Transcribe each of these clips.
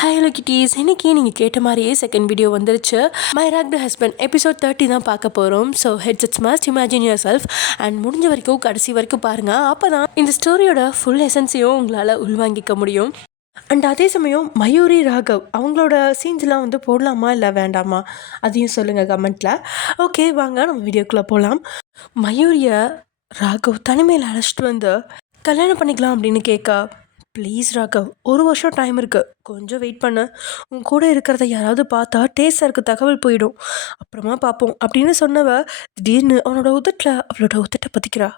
Hi hello kitties, இன்றைக்கி நீங்கள் கேட்ட மாதிரியே செகண்ட் வீடியோ வந்துருச்சு. மை ராக்டு ஹஸ்பண்ட் எபிசோட் 30 தான் பார்க்க போகிறோம். So heads must imagine yourself and முடிஞ்ச வரைக்கும் கடைசி வரைக்கும் பாருங்கள். அப்போ தான் இந்த ஸ்டோரியோட ஃபுல் எசன்ஸையும் உங்களால் உள்வாங்கிக்க முடியும். அண்ட் அதே சமயம் மயூரி ராகவ் அவங்களோட சீன்ஸ்லாம் வந்து போடலாமா இல்லை வேண்டாமா அதையும் சொல்லுங்கள் கமெண்ட்டில். ஓகே, வாங்க நம்ம வீடியோக்குள்ளே போகலாம். மயூரியை ராகவ் தனிமையில் அழைச்சிட்டு வந்து கல்யாணம் பண்ணிக்கலாம் அப்படின்னு கேட்க, ப்ளீஸ் ராகவ், 1 வருஷம் டைம் இருக்குது, கொஞ்சம் வெயிட் பண்ணு. உன் கூட இருக்கிறத யாராவது பார்த்தா டேஸ்டருக்கு தகவல் போயிடும், அப்புறமா பார்ப்போம் அப்படின்னு சொன்னவ திடீர்னு அவனோட அவளோட உதட்டை பற்றிக்கிறா.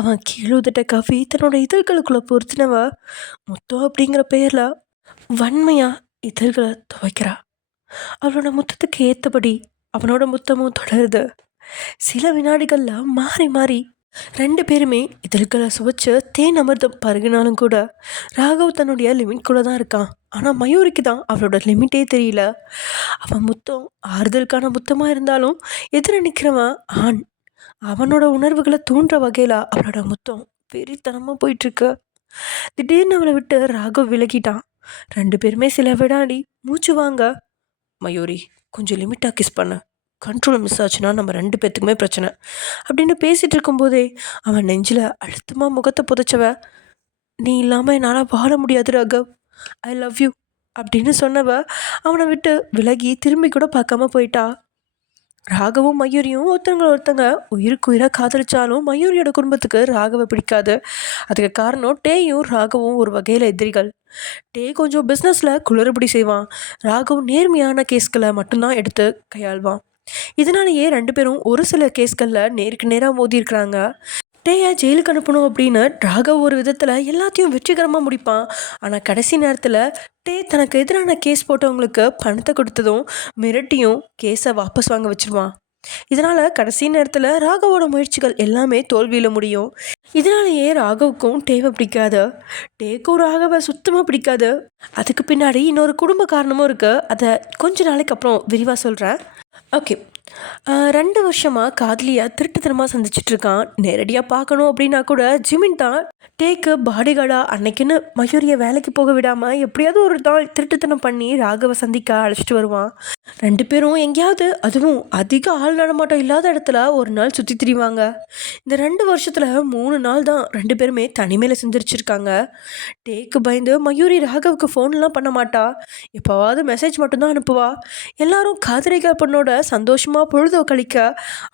அவன் கீழே உதட்ட கவி தன்னோட இதழ்களுக்குள்ளே பொறுத்தினவ முத்தம் அப்படிங்கிற பேரில் வன்மையாக இதழ்களை துவைக்கிறா. அவளோட முத்தத்துக்கு ஏற்றபடி அவனோட முத்தமும் தொடருது. சில வினாடிகளில் மாறி மாறி 2 பேருமே இதழ்களை சுவைச்சு தேன் அமிர்தம் பருகினாலும் கூட ராகவ் தன்னுடைய லிமிட் கூட தான் இருக்கான். ஆனால் மயூரிக்கு தான் அவளோட லிமிட்டே தெரியல. அவன் முத்தம் ஆறுதலுக்கான முத்தமாக இருந்தாலும் எதிர நிற்கிறவன் ஆண். அவனோட உணர்வுகளை தூண்டுற வகையில் அவளோட முத்தம் வெறித்தனமாக போயிட்டுருக்கு. திடீர்னு அவளை விட்டு ராகவ் விலகிட்டான். 2 பேருமே சில விடாடி மூச்சு வாங்க, மயூரி கொஞ்சம் லிமிட்டாக கிஸ் பண்ண, கண்ட்ரோல் மிஸ் ஆச்சுன்னா நம்ம 2 பேர்த்துக்குமே பிரச்சனை அப்படின்னு பேசிகிட்டு இருக்கும்போதே அவன் நெஞ்சில் அழுத்தமாக முகத்தை புதைச்சவ, நீ இல்லாமல் என்னால் வாழ முடியாது ராகவ், ஐ லவ் யூ அப்படின்னு சொன்னவ அவனை விட்டு விலகி திரும்பி கூட பார்க்காம போயிட்டா. ராகவும் மயூரியும் ஒருத்தங்க உயிருக்கு உயிராக காதலிச்சாலும் மயூரியோட குடும்பத்துக்கு ராகவை பிடிக்காது. அதுக்கு காரணம் டேயும் ராகவும் ஒரு வகையில் எதிரிகள். டே கொஞ்சம் பிஸ்னஸில் குளறுபடி செய்வான். ராகவ் நேர்மையான கேஸ்களை மட்டும்தான் எடுத்து கையாள்வான். இதனாலேயே 2 பேரும் ஒரு சில கேஸ்களில் நேருக்கு நேராக மோதியிருக்கிறாங்க. டேயை ஜெயிலுக்கு அனுப்பணும் அப்படின்னு ராகவ் ஒரு விதத்தில் எல்லாத்தையும் வெற்றிகரமாக முடிப்பான். ஆனால் கடைசி நேரத்தில் டே தனக்கு எதிரான கேஸ் போட்டவங்களுக்கு பணத்தை கொடுத்ததும் மிரட்டியும் கேஸை வாபஸ் வாங்க வச்சிருவான். இதனால் கடைசி நேரத்தில் ராகவோட முயற்சிகள் எல்லாமே தோல்வியில் முடியும். இதனாலேயே ராகவுக்கும் டேவை பிடிக்காது, டேக்கும் ராகவை சுத்தமாக பிடிக்காது. அதுக்கு பின்னாடி இன்னொரு குடும்ப காரணமும் இருக்குது. அதை கொஞ்ச நாளைக்கு அப்புறம் விரிவாக சொல்கிறேன். ஓகே, 2 வருஷமாக காதலியாக திருட்டுத்தனமாக சந்திச்சிட்ருக்கான். நேரடியாக பார்க்கணும் அப்படின்னா கூட ஜிமின் தான் டேக்கு பாடிகார்டாக அன்னைக்குன்னு மயூரியை வேலைக்கு போக விடாமல் எப்படியாவது ஒரு நாள் திருட்டுத்தனம் பண்ணி ராகவை சந்திக்க அழைச்சிட்டு வருவான். 2 பேரும் எங்கேயாவது, அதுவும் அதிக ஆள் நடமாட்டம் இல்லாத இடத்துல ஒரு நாள் சுற்றி திரிவாங்க. இந்த 2 வருஷத்தில் 3 நாள் தான் 2 பேருமே தனிமையில் செஞ்சிருச்சிருக்காங்க. டேக்கு பயந்து மயூரி ராகவுக்கு ஃபோன்லாம் பண்ண மாட்டா, எப்போவாவது மெசேஜ் மட்டும்தான் அனுப்புவா. எல்லாரும் காதலிக்கிற பொண்ணோட சந்தோஷமாக பொழுது கழிக்க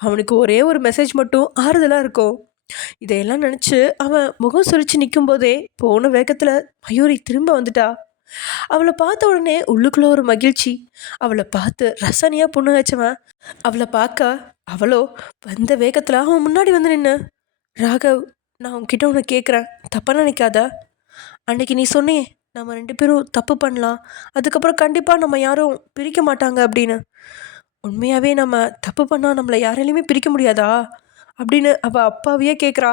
அவனுக்கு ஒரே ஒரு மெசேஜ் மட்டும் ஆறுதலாக இருக்கும். இதையெல்லாம் நினச்சி அவன் முகம் சுரிச்சு நிற்கும் போதே போன வேகத்தில் மயூரி திரும்ப வந்துட்டா. அவளை பார்த்த உடனே உள்ளுக்குள்ள ஒரு மகிழ்ச்சி. அவளை பார்த்து ரசனையாக புண்ணு வச்சவன் அவளை பார்க்க அவளோ வந்த வேகத்தில் அவன் முன்னாடி வந்து நின்று, ராகவ், நான் உன்கிட்ட ஒன்று கேட்குறேன், தப்பாக நினைக்காத. அன்னைக்கு நீ சொன்னே நம்ம 2 பேரும் தப்பு பண்ணலாம், அதுக்கப்புறம் கண்டிப்பாக நம்ம யாரும் பிரிக்க மாட்டாங்க அப்படின்னு. உண்மையாகவே நம்ம தப்பு பண்ணால் நம்மளை யாராலையுமே பிரிக்க முடியாதா அப்படின்னு அவள் அப்பாவையே கேட்குறா.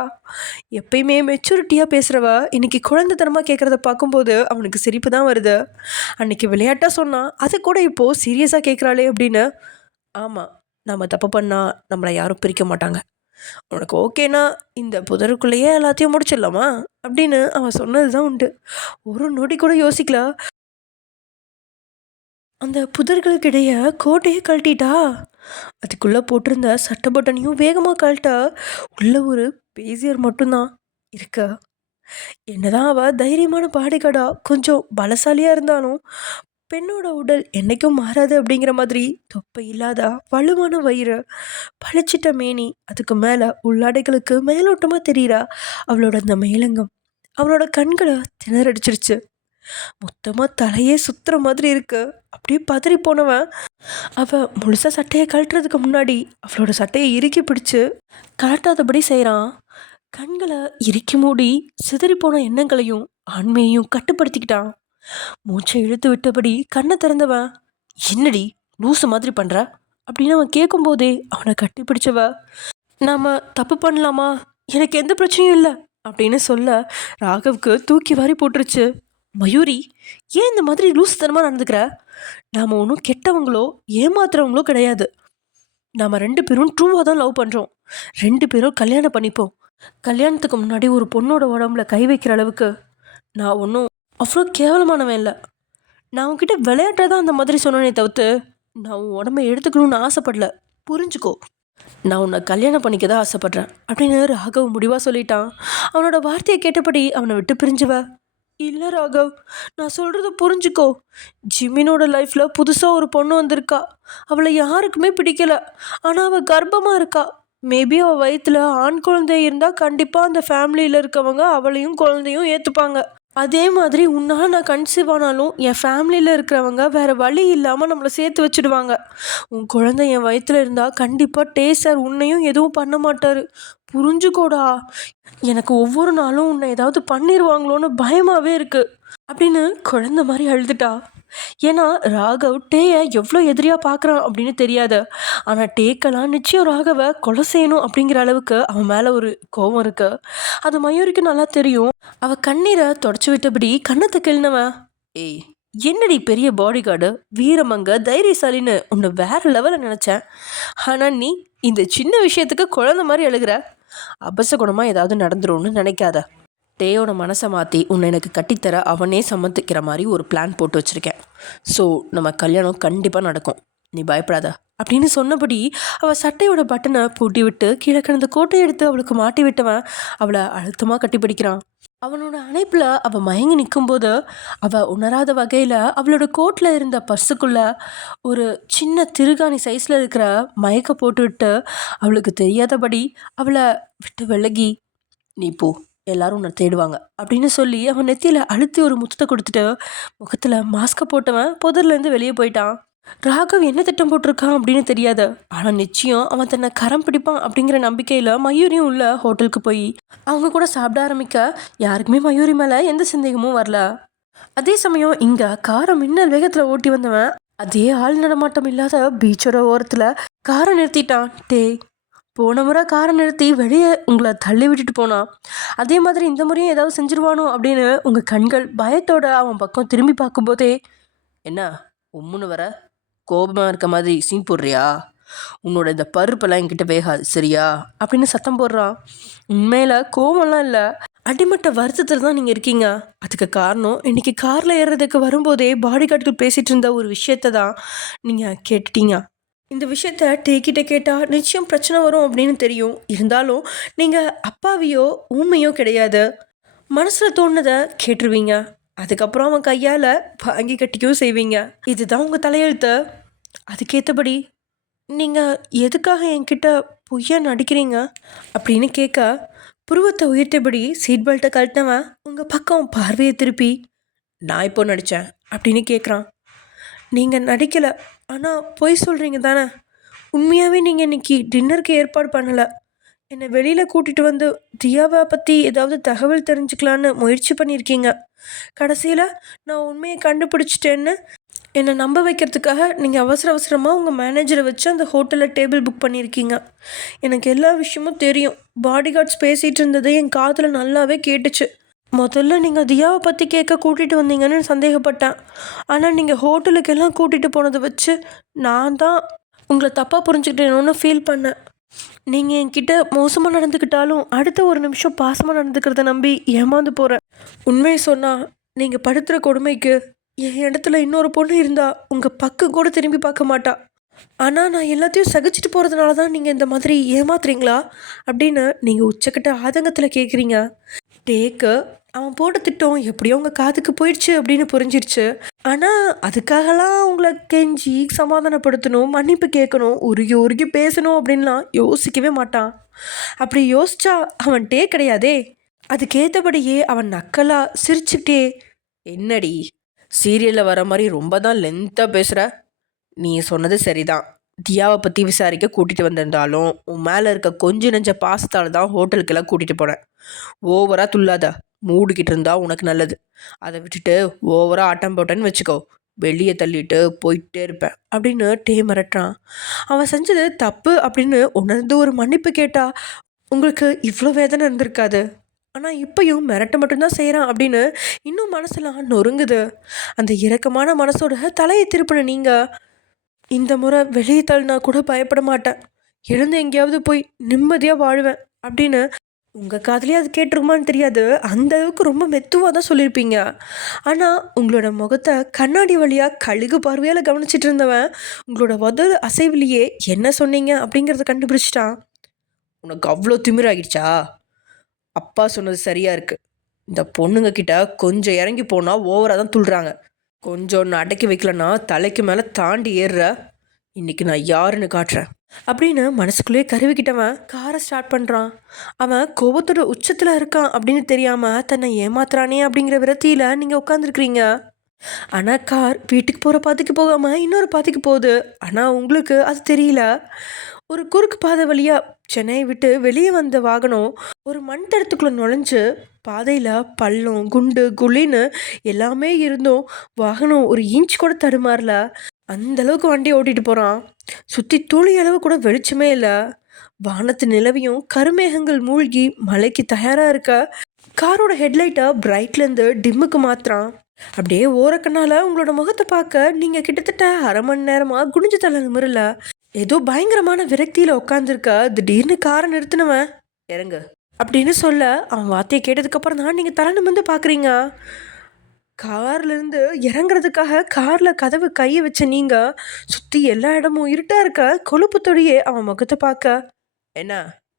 எப்பயுமே மெச்சூரிட்டியாக பேசுகிறவ இன்னைக்கு குழந்தைத்தனமாக கேட்குறத பார்க்கும்போது அவனுக்கு சிரிப்பு தான் வருது. அன்னைக்கு விளையாட்டாக சொன்னான், அதை கூட இப்போது சீரியஸாக கேட்குறாளே அப்படின்னு. ஆமாம், நம்ம தப்பு பண்ணால் நம்மளை யாரும் பிரிக்க மாட்டாங்க, உனக்கு ஓகேனா இந்த புதருக்குள்ளேயே எல்லாத்தையும் முடிச்சிடலாமா அப்படின்னு அவன் சொன்னது தான் உண்டு. ஒரு நொடி கூட யோசிக்கல. அந்த புதர்களுக்கு இடையே கோட்டையே கழட்டிட்டா. அதுக்குள்ளே போட்டிருந்த சட்டை பட்டனையும் வேகமாக கழட்ட உள்ள ஒரு பேசியர் மட்டும்தான் இருக்க. என்னதான் அவள் தைரியமான பாடிகாடா கொஞ்சம் பலசாலியாக இருந்தாலும் பெண்ணோட உடல் என்றைக்கும் மாறாது அப்படிங்கிற மாதிரி தொப்பை இல்லாத வலுவான வயிறு, பளிச்சிட்ட மேனி, அதுக்கு மேலே உள்ளாடைகளுக்கு மேலோட்டமாக தெரிகிறா அவளோட அந்த மேலங்கம் அவளோட கண்களை திணறடிச்சிருச்சு. மொத்தமாக தலையே சுற்றுற மாதிரி இருக்கு. அப்படியே பதறி போனவன் அவள் முழுசாக சட்டையை கழட்டுறதுக்கு முன்னாடி அவளோட சட்டையை இறுக்கி பிடிச்சு கழட்டாதபடி செய்கிறான். கண்களை இறுக்கி மூடி சிதறி போன எண்ணங்களையும் ஆண்மையையும் கட்டுப்படுத்திக்கிட்டான். மூச்சை இழுத்து விட்டபடி கண்ணை திறந்தவன், என்னடி லூசு மாதிரி பண்ணுற அப்படின்னு அவன் கேட்கும்போதே அவனை கட்டி பிடிச்சவ, நாம் தப்பு பண்ணலாமா, எனக்கு எந்த பிரச்சனையும் இல்லை அப்படின்னு சொல்ல ராகவுக்கு தூக்கி வாரி போட்டுருச்சு. மயூரி, ஏன் இந்த மாதிரி லூசுத்தனமாக நடந்துக்கிற? நாம் ஒன்றும் கெட்டவங்களோ ஏமாத்துறவங்களோ கிடையாது. நாம் 2 பேரும் ட்ரூவாக தான் லவ் பண்ணுறோம். 2 பேரும் கல்யாணம் பண்ணிப்போம். கல்யாணத்துக்கு முன்னாடி ஒரு பொண்ணோட உடம்புல கை வைக்கிற அளவுக்கு நான் ஒன்றும் அவ்வளோ கேவலமானவன் இல்லை. நான் உன்கிட்ட விளையாட்டுறதான் அந்த மாதிரி சொன்னேனே தவிர்த்து நான் உன் உடம்பை எடுத்துக்கணும்னு ஆசைப்படல. புரிஞ்சுக்கோ. நான் உன்னை கல்யாணம் பண்ணிக்க தான் ஆசைப்பட்றேன் அப்படின்னு ராகவ் முடிவாக சொல்லிட்டான். அவனோட வார்த்தையை கேட்டபடி அவனை விட்டு பிரிஞ்சுவ. இல்லை ராகவ், நான் சொல்கிறத புரிஞ்சுக்கோ. ஜிமினோட லைஃப்பில் புதுசாக ஒரு பொண்ணு வந்திருக்கா. அவளை யாருக்குமே பிடிக்கல. ஆனால் அவள் கர்ப்பமாக இருக்கா. மேபி அவள் வயிற்றில் ஆண் குழந்தை இருந்தால் கண்டிப்பாக அந்த ஃபேமிலியில் இருக்கவங்க அவளையும் குழந்தையும் ஏற்றுப்பாங்க. அதே மாதிரி உன்னால் நான் கன்சீவ் ஆனாலும் என் ஃபேமிலியில் இருக்கிறவங்க வேறு வழி இல்லாமல் நம்மளை சேர்த்து வச்சுடுவாங்க. உன் குழந்தை என் வயிற்றில் இருந்தால் கண்டிப்பாக டேஸ்டர் உன்னையும் எதுவும் பண்ண மாட்டார். புரிஞ்சுக்கோடா. எனக்கு ஒவ்வொரு நாளும் உன்னை ஏதாவது பண்ணிடுவாங்களோன்னு பயமாகவே இருக்குது அப்படின்னு குழந்த மாதிரி அழுதுட்டா. ஏன்னா ராகவ் டேயை எவ்வளோ எதிரியாக பார்க்குறான் அப்படின்னு தெரியாது. ஆனால் டேக்கெல்லாம் நிச்சயம் ராகவை கொலை செய்யணும் அப்படிங்கிற அளவுக்கு அவன் மேலே ஒரு கோபம் இருக்கு. அது மயூரிக்கு நல்லா தெரியும். அவள் கண்ணீரை தொடச்சி விட்டபடி கண்ணத்தை கிள்னவன், ஏய் என்னடி பெரிய பாடி கார்டு, வீரமங்க, தைரியசாலின்னு உன்னை வேற லெவலில் நினச்சேன். ஆனால் நீ இந்த சின்ன விஷயத்துக்கு குழந்தை மாதிரி அழுகிற. அபசகுணமாக ஏதாவது நடந்துரும்னு நினைக்காத. டேயோட மனசை மாற்றி உன்னை எனக்கு கட்டித்தர அவனே சம்மதிக்கிற மாதிரி ஒரு பிளான் போட்டு வச்சுருக்கேன். ஸோ நம்ம கல்யாணம் கண்டிப்பாக நடக்கும், நீ பயப்படாத அப்படின்னு சொன்னபடி அவள் சட்டையோட பட்டனை பூட்டி விட்டு கீழே கிடந்த கோட்டையை எடுத்து அவளுக்கு மாட்டி விட்டவன் அவளை அழுத்தமாக கட்டி பிடிக்கிறான். அவனோட அணைப்பில் அவள் மயங்கி நிற்கும்போது அவள் உணராத வகையில் அவளோட கோட்டில் இருந்த பர்ஸுக்குள்ளே ஒரு சின்ன திருகாணி சைஸில் இருக்கிற மயக்க போட்டுவிட்டு அவளுக்கு தெரியாதபடி அவளை விட்டு விலகி, நீ போ, எல்லாரும் உன்னை தேடுவாங்க அப்படின்னு சொல்லி அவன் நெத்தியில் அழுத்தி ஒரு முத்தத்தை கொடுத்துட்டு முகத்தில் மாஸ்கை போட்டவன் புதர்லேருந்து வெளியே போயிட்டான். ராகவ் என்ன திட்டம் போட்டிருக்கான் அப்படின்னு தெரியாது. ஆனால் நிச்சயம் அவன் தன்னை கரம் பிடிப்பான் அப்படிங்கிற நம்பிக்கையில் மயூரியும் உள்ள ஹோட்டலுக்கு போய் அவங்க கூட சாப்பிட ஆரம்பிக்க யாருக்குமே மயூரி மேலே எந்த சந்தேகமும் வரல. அதே சமயம் இங்கே காரை மின்னல் வேகத்தில் ஓட்டி வந்தவன் அதே ஆள் நடமாட்டம் இல்லாத பீச்சோட ஓரத்தில் காரை நிறுத்திட்டான். போன முறை காரை நிறுத்தி வெளியே உங்களை தள்ளி விட்டுட்டு போனான். அதே மாதிரி இந்த முறையும் ஏதாவது செஞ்சிருவானோ அப்படின்னு உங்கள் கண்கள் பயத்தோட அவன் பக்கம் திரும்பி பார்க்கும்போதே, என்ன உம்முன்னு வர, கோபமாக இருக்க மாதிரி சீன் போடுறியா? உன்னோட இந்த பருப்பெல்லாம் என்கிட்ட வேகாது சரியா அப்படின்னு சத்தம் போடுறான். உண்மையில் கோபம்லாம் இல்லை, அடிமட்ட வருத்தத்தில் தான் நீங்கள் இருக்கீங்க. அதுக்கு காரணம் இன்றைக்கி காரில் ஏறுறதுக்கு வரும்போதே பாடி கார்டுகள் பேசிகிட்டு இருந்த ஒரு விஷயத்தை தான் நீங்கள் கேட்டுட்டீங்க. இந்த விஷயத்த டேக்கிட்ட கேட்டால் நிச்சயம் பிரச்சனை வரும் அப்படின்னு தெரியும். இருந்தாலும் நீங்கள் அப்பாவியோ ஊமையோ கிடையாது. மனசில் தோணுதை கேட்டுருவீங்க. அதுக்கப்புறம் அவன் கையால் வாங்கி கட்டிக்கவும் செய்வீங்க. இதுதான் உங்கள் தலையெழுத்து. அதுக்கேற்றபடி நீங்கள் எதுக்காக என்கிட்ட பொய்யா நடிக்கிறீங்க அப்படின்னு கேட்க புருவத்தை உயர்த்தபடி சீட் பெல்ட்டை கழட்டினவன் உங்கள் பக்கம் பார்வையை திருப்பி, நான் இப்போ நடித்தேன் அப்படின்னு கேட்குறான். நீங்கள் நடிக்கலை, ஆனால் பொய் சொல்கிறீங்க தானே? உண்மையாகவே நீங்கள் இன்றைக்கி டின்னருக்கு ஏற்பாடு பண்ணலை. என்னை வெளியில் கூட்டிகிட்டு வந்து தியாவை பற்றி ஏதாவது தகவல் தெரிஞ்சுக்கலான்னு முயற்சி பண்ணியிருக்கீங்க. கடைசியில் நான் உண்மையை கண்டுபிடிச்சிட்டேன்னு என்னை நம்ப வைக்கிறதுக்காக நீங்கள் அவசரமாக உங்கள் மேனேஜரை வச்சு அந்த ஹோட்டலில் டேபிள் புக் பண்ணியிருக்கீங்க. எனக்கு எல்லா விஷயமும் தெரியும். பாடி கார்ட்ஸ் பேசிகிட்டு இருந்ததை என் காதில் நல்லாவே கேட்டுச்சு. முதல்ல நீங்கள் தியாவை பற்றி கேட்க கூட்டிகிட்டு வந்தீங்கன்னு சந்தேகப்பட்டேன். ஆனால் நீங்கள் ஹோட்டலுக்கெல்லாம் கூட்டிகிட்டு போனதை வச்சு நான் தான் உங்களை தப்பாக புரிஞ்சுக்கிட்டேன்னு ஃபீல் பண்ணேன். நீங்கள் என்கிட்ட மோசமாக நடந்துக்கிட்டாலும் அடுத்த ஒரு நிமிஷம் பாசமாக நடந்துக்கிறத நம்பி ஏமாந்து போகிறேன். உண்மையை சொன்னால் நீங்கள் படுத்துகிற கொடுமைக்கு என் இடத்துல இன்னொரு பொண்ணு இருந்தால் உங்கள் பக்கம் கூட திரும்பி பார்க்க மாட்டா. ஆனால் நான் எல்லாத்தையும் சகிச்சுட்டு போகிறதுனால தான் நீங்கள் இந்த மாதிரி ஏமாத்துறீங்களா அப்படின்னு நீங்கள் உச்சக்கட்ட ஆதங்கத்தில் கேட்குறீங்க. டேக்கு அவன் போட்ட திட்டம் எப்படியோ உங்கள் காதுக்கு போயிடுச்சு அப்படின்னு புரிஞ்சிருச்சு. ஆனால் அதுக்காகலாம் உங்களை கெஞ்சி சமாதானப்படுத்தணும், மன்னிப்பு கேட்கணும், உருகி பேசணும் அப்படின்லாம் யோசிக்கவே மாட்டான். அப்படி யோசிச்சா அவன் டே கிடையாதே. அதுக்கேற்றபடியே அவன் நக்கலாக சிரிச்சுக்கிட்டே, என்னடி சீரியலில் வர மாதிரி ரொம்ப தான் லென்த்தாக பேசுகிற? நீ சொன்னது சரிதான். தியாவை பற்றி விசாரிக்க கூட்டிகிட்டு வந்திருந்தாலும் உன் மேலே இருக்க கொஞ்சம் நெஞ்ச பாசத்தால் தான் ஹோட்டலுக்கெல்லாம் கூட்டிகிட்டு போனேன். ஓவராக துள்ளாத, மூடிக்கிட்டு இருந்தா உனக்கு நல்லது. அதை விட்டுட்டு ஓவராக ஆட்டம் போட்டேன்னு வச்சுக்கோ, வெளியே தள்ளிட்டு போயிட்டே இருப்பேன் அப்படின்னு டே மிரட்டுறான். அவன் செஞ்சது தப்பு அப்படின்னு உணர்ந்து ஒரு மன்னிப்பு கேட்டா உங்களுக்கு இவ்வளோ வேதனை இருந்திருக்காது. ஆனால் இப்பயும் மிரட்ட மட்டும்தான் செய்கிறான் அப்படின்னு இன்னும் மனசெல்லாம் நொறுங்குது. அந்த இரக்கமான மனசோட தலையை திருப்பின நீங்கள், இந்த முறை வெளியே தள்ளினா கூட பயப்பட மாட்டேன், எழுந்து எங்கேயாவது போய் நிம்மதியாக வாழ்வேன் அப்படின்னு உங்கள் காதுலேயே அது கேட்டிருக்குமான்னு தெரியாது, அந்த அளவுக்கு ரொம்ப மெத்துவாக தான் சொல்லியிருப்பீங்க. ஆனால் உங்களோட முகத்தை கண்ணாடி வழியாக கழுகு பார்வையால் கவனிச்சிட்டு இருந்தவன் உங்களோட முதல் அசைவிலேயே என்ன சொன்னீங்க அப்படிங்கிறத கண்டுபிடிச்சிட்டான். உனக்கு அவ்வளோ திமிராகிடுச்சா? அப்பா சொன்னது சரியா இருக்கு. இந்த பொண்ணுங்க கிட்ட கொஞ்சம் இறங்கி போனால் ஓவராக தான் துள்ளுறாங்க. கொஞ்சம் ஒன்று அடக்கி வைக்கலன்னா தலைக்கு மேலே தாண்டி ஏறுற. இன்னைக்கு நான் யாருன்னு காட்டுறேன் அப்படின்னு மனசுக்குள்ளேயே கருவிக்கிட்டவன் காரை ஸ்டார்ட் பண்ணுறான். அவன் கோபத்தோட உச்சத்தில் இருக்கான் அப்படின்னு தெரியாமல் தன்னை ஏமாத்துறானே அப்படிங்கிற விரத்தியில் நீங்கள் உட்காந்துருக்குறீங்க. ஆனால் கார் வீட்டுக்கு போகிற பாதைக்கு போகாமல் இன்னொரு பாதைக்கு போகுது. ஆனால் உங்களுக்கு அது தெரியல. ஒரு குறுக்கு பாதை வழியாக சென்னையை விட்டு வெளியே வந்த வாகனம் ஒரு மண் தடத்துக்குள்ளே நுழைஞ்சு பாதையில் பள்ளம் குண்டு குழின்னு எல்லாமே இருந்தும் வாகனம் ஒரு இன்ச் கூட தடுமாறல. அந்த அளவுக்கு வண்டி ஓட்டிட்டு போகிறான். சுற்றி துளி அளவு கூட வெளிச்சமே இல்லை. வானத்து நிலவையும் கருமேகங்கள் மூழ்கி மழைக்கு தயாராக இருக்க காரோட ஹெட்லைட்டை பிரைட்லேருந்து டிம்முக்கு மாற்றுறான். அப்படியே ஓரக்கண்ணால் உங்களோட முகத்தை பார்க்க நீங்கள் கிட்டத்தட்ட அரை மணி நேரமாக குனிஞ்சு தலை நிமிரல. ஏதோ பயங்கரமான விரக்தியில் உட்காந்துருக்க திடீர்னு காரை நிறுத்தினவன் இறங்கு அப்படின்னு சொல்ல அவன் வார்த்தையை கேட்டதுக்கப்புறம் தான் நீங்கள் தலை நிமிர்ந்து பார்க்குறீங்க. கார்லேருந்து இறங்குறதுக்காக காரில் கதவு கையை வச்ச நீங்கள் சுற்றி எல்லா இடமும் இருட்டாக இருக்க கொழுப்புத்தொடியே அவன் முகத்தை பார்க்க, என்ன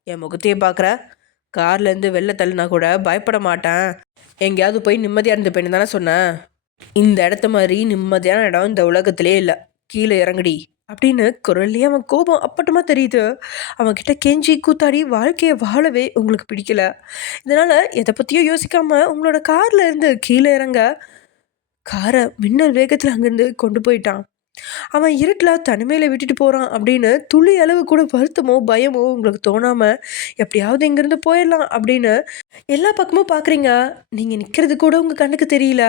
என் முகத்தையே பார்க்குற? கார்லேருந்து வெளில தள்ளினா கூட பயப்பட மாட்டேன், எங்கேயாவது போய் நிம்மதியாக இருந்துப்பேன்னு தானே சொன்னேன். இந்த இடத்த மாதிரி நிம்மதியான இடம் இந்த உலகத்திலே இல்லை, கீழே இறங்குடி அப்படின்னு குரல்லையே அவன் கோபம் அப்பட்டமாக தெரியுது. அவன்கிட்ட கெஞ்சி கூத்தாடி வாழ்க்கையை வாழவே உங்களுக்கு பிடிக்கல. இதனால் எதை பற்றியோ யோசிக்காமல் உங்களோட காரில் இருந்து கீழே இறங்க காரை மின்னல் வேகத்தில் அங்கேருந்து கொண்டு போயிட்டான். அவன் இருட்டில் தனிமையில் விட்டுட்டு போகிறான் அப்படின்னு துளி அளவு கூட வருத்தமோ பயமோ உங்களுக்கு தோணாமல் எப்படியாவது இங்கேருந்து போயிடலாம் அப்படின்னு எல்லா பக்கமும் பார்க்குறீங்க. நீங்கள் நிற்கிறது கூட உங்கள் கண்ணுக்கு தெரியல,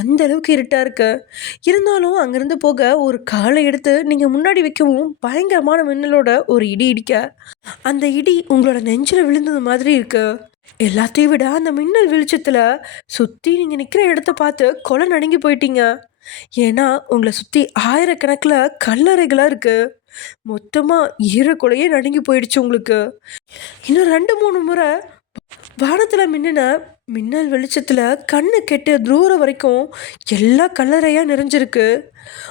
அந்த அளவுக்கு இருட்டாக இருக்கு. இருந்தாலும் அங்கேருந்து போக ஒரு காலை எடுத்து நீங்கள் முன்னாடி வைக்கவும் பயங்கரமான மின்னலோட ஒரு இடி இடிக்க அந்த இடி உங்களோட நெஞ்சில் விழுந்தது மாதிரி இருக்கு. எல்லாத்தையும் விட அந்த மின்னல் வெளிச்சத்தில் சுற்றி நீங்கள் நிற்கிற இடத்த பார்த்து கொலை நடுங்கி போயிட்டீங்க. ஏன்னா உங்களை சுற்றி ஆயிரக்கணக்கில் கல்லறைகளாக இருக்குது. மொத்தமாக ஈரக்குலையே நடுங்கி போயிடுச்சு உங்களுக்கு. இன்னும் 2-3 முறை வானத்தில் மின்னின மின்னல் வெளிச்சத்தில் கண்ணு கெட்டு தூரம் வரைக்கும் எல்லா கல்லறையாக நிறைஞ்சிருக்கு.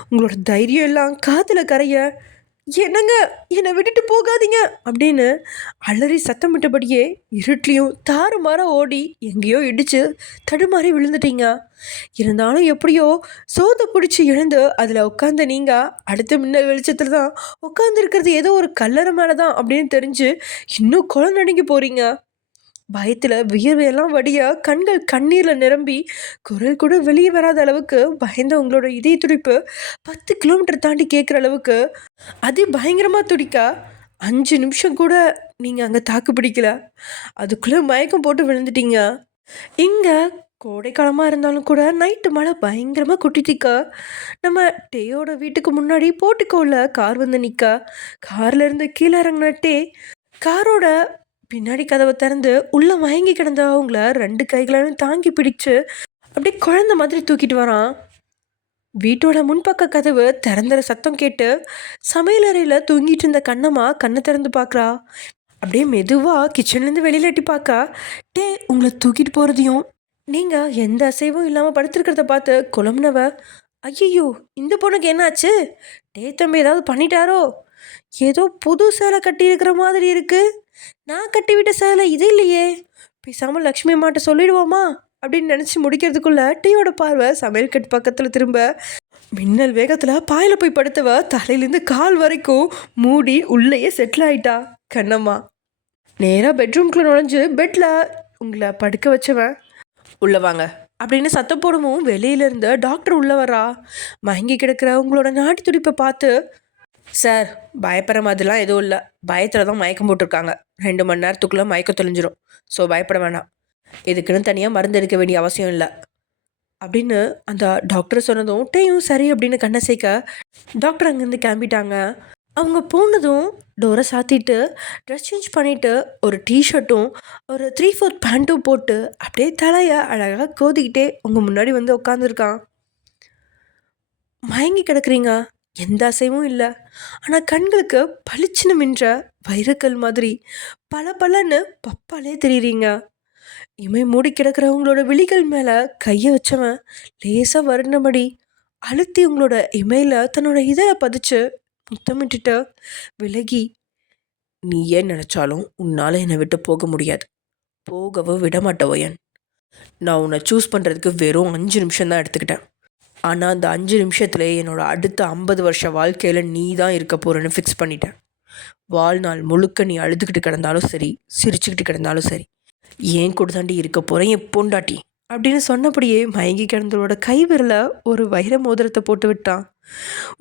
உங்களோட தைரியம் எல்லாம் காதில் கரைய, என்னங்க என்னை விட்டுட்டு போகாதீங்க அப்படின்னு அலறி சத்தமிட்டபடியே இருட்லேயும் தாறுமாற ஓடி எங்கேயோ இடித்து தடுமாறி விழுந்துட்டீங்க. இருந்தாலும் எப்படியோ சோத்தை பிடிச்சி எழுந்து அதில் உட்காந்த நீங்கள் அடுத்த மின்னல் வெளிச்சத்தில் தான் உட்காந்துருக்கிறது ஏதோ ஒரு கல்லறை மேலே தான் அப்படின்னு தெரிஞ்சு இன்னும் குளம் நடுங்கி போகிறீங்க. பயத்தில் வியர்வையெல்லாம் வடிய கண்கள் கண்ணீரில் நிரம்பி குரல் கூட வெளியே வராத அளவுக்கு பயந்த உங்களோட இதய துடிப்பு 10 கிலோமீட்டர் தாண்டி கேட்குற அளவுக்கு அதி பயங்கரமாக துடிக்க 5 நிமிஷம் கூட நீங்கள் அங்கே தாக்கு பிடிக்கல. அதுக்குள்ளே மயக்கம் போட்டு விழுந்துட்டீங்க. இங்கே கோடைக்காலமாக இருந்தாலும் கூட நைட்டு மழை பயங்கரமாக கொட்டித்திக்க நம்ம டேயோட வீட்டுக்கு முன்னாடி போட்டுக்கோல கார் வந்து நிற்க கார்லேருந்து கீழே இறங்கின டே காரோட பின்னாடி கதவை திறந்து உள்ளே மயங்கி கிடந்த அவங்கள 2 கைகளாலும் தாங்கி பிடிச்சு அப்படியே குழந்த மாதிரி தூக்கிட்டு வரான். வீட்டோட முன்பக்க கதவு திறந்துற சத்தம் கேட்டு சமையலறையில் தூங்கிட்டு இருந்த கண்ணம்மா கண்ணை திறந்து பார்க்குறா. அப்படியே மெதுவாக கிச்சன்லேருந்து வெளியில் எட்டி பார்க்க டே உங்களை தூக்கிட்டு போகிறதையும் நீங்கள் எந்த அசைவும் இல்லாமல் படுத்துருக்கிறத பார்த்து குழம்புனவ, ஐயோ இந்த பொண்ணுக்கு என்னாச்சு, டே தம்பி ஏதாவது பண்ணிட்டாரோ, ஏதோ புது சேலை கட்டியிருக்கிற மாதிரி இருக்கு, நான் கட்டி விட்ட சேலை இது இல்லையே, பேசாமல் லக்ஷ்மி அம்மாட்ட சொல்லிடுவோமா அப்படின்னு நினச்சி முடிக்கிறதுக்குள்ள டீயோட பார்வை சமையல் கட்டு பக்கத்தில் திரும்ப மின்னல் வேகத்தில் பாயில் போய் படுத்தவ தலையிலேருந்து கால் வரைக்கும் மூடி உள்ளேயே செட்டில் ஆயிட்டா. கண்ணம்மா நேராக பெட்ரூம்குள்ளே நுழைஞ்சு பெட்டில் உங்களை படுக்க வச்சவன் உள்ளே வாங்க அப்படின்னு சத்தம் போடவும் வெளியிலேருந்து டாக்டர் உள்ளே வரா. மயங்கி கிடக்கிற உங்களோட நாடி துடிப்பை பார்த்து, சார் பயப்படுற மாதிரிலாம் எதுவும் இல்லை, பயத்தில் தான் மயக்கம் போட்டிருக்காங்க, 2 மணி நேரத்துக்குள்ளே மயக்கம் தெளிஞ்சிடும், ஸோ பயப்பட வேண்டாம், இதுக்குன்னு தனியாக மருந்து எடுக்க வேண்டிய அவசியம் இல்லை அப்படின்னு அந்த டாக்டர் சொன்னதும் டேயும் சரி அப்படின்னு கண்ணை சேர்க்க டாக்டர் அங்கேருந்து கிளம்பிட்டாங்க. அவங்க போனதும் டோரை சாத்திட்டு ட்ரெஸ் சேஞ்ச் பண்ணிவிட்டு ஒரு டிஷர்ட்டும் ஒரு 3/4 பேண்ட்டும் போட்டு அப்படியே தலையை அழகாக கோதிக்கிட்டே உங்கள் முன்னாடி வந்து உட்காந்துருக்கான். மயங்கி கிடக்குறீங்க, எந்த அசைவும் இல்லை. ஆனால் கண்களுக்கு பளிச்சுன்னு மின்ற வைரக்கல் மாதிரி பளபளன்னு பப்பாலே தெரியுறீங்க. இமை மூடி கிடக்கிறவங்களோட விழிகள் மேலே கையை வச்சவன் லேசாக வருடினபடி அழுத்தி உங்களோட இமையில தன்னோட இதழை பதிச்சு முத்தமிட்டுட்டு விலகி, நீ ஏன் நினச்சாலும் உன்னால் என்னை விட்டு போக முடியாது, போகவும் விட மாட்டேன் ஒயன். நான் உன்னை சூஸ் பண்ணுறதுக்கு வெறும் 5 நிமிஷம் தான் எடுத்துக்கிட்டேன். ஆனால் அந்த 5 நிமிஷத்துல என்னோட அடுத்த 50 வருஷ வாழ்க்கையில் நீ தான் இருக்க போகிறேன்னு ஃபிக்ஸ் பண்ணிட்டேன். வாழ்நாள் முழுக்க நீ அழுதுகிட்டு கிடந்தாலும் சரி, சிரிச்சுக்கிட்டு கிடந்தாலும் சரி, ஏன் கூட தாண்டி இருக்க போகிறேன் என் பொண்டாட்டி அப்படின்னு சொன்னபடியே மயங்கி கிடந்தவரோட கை விரல ஒரு வைர மோதிரத்தை போட்டு விட்டான்.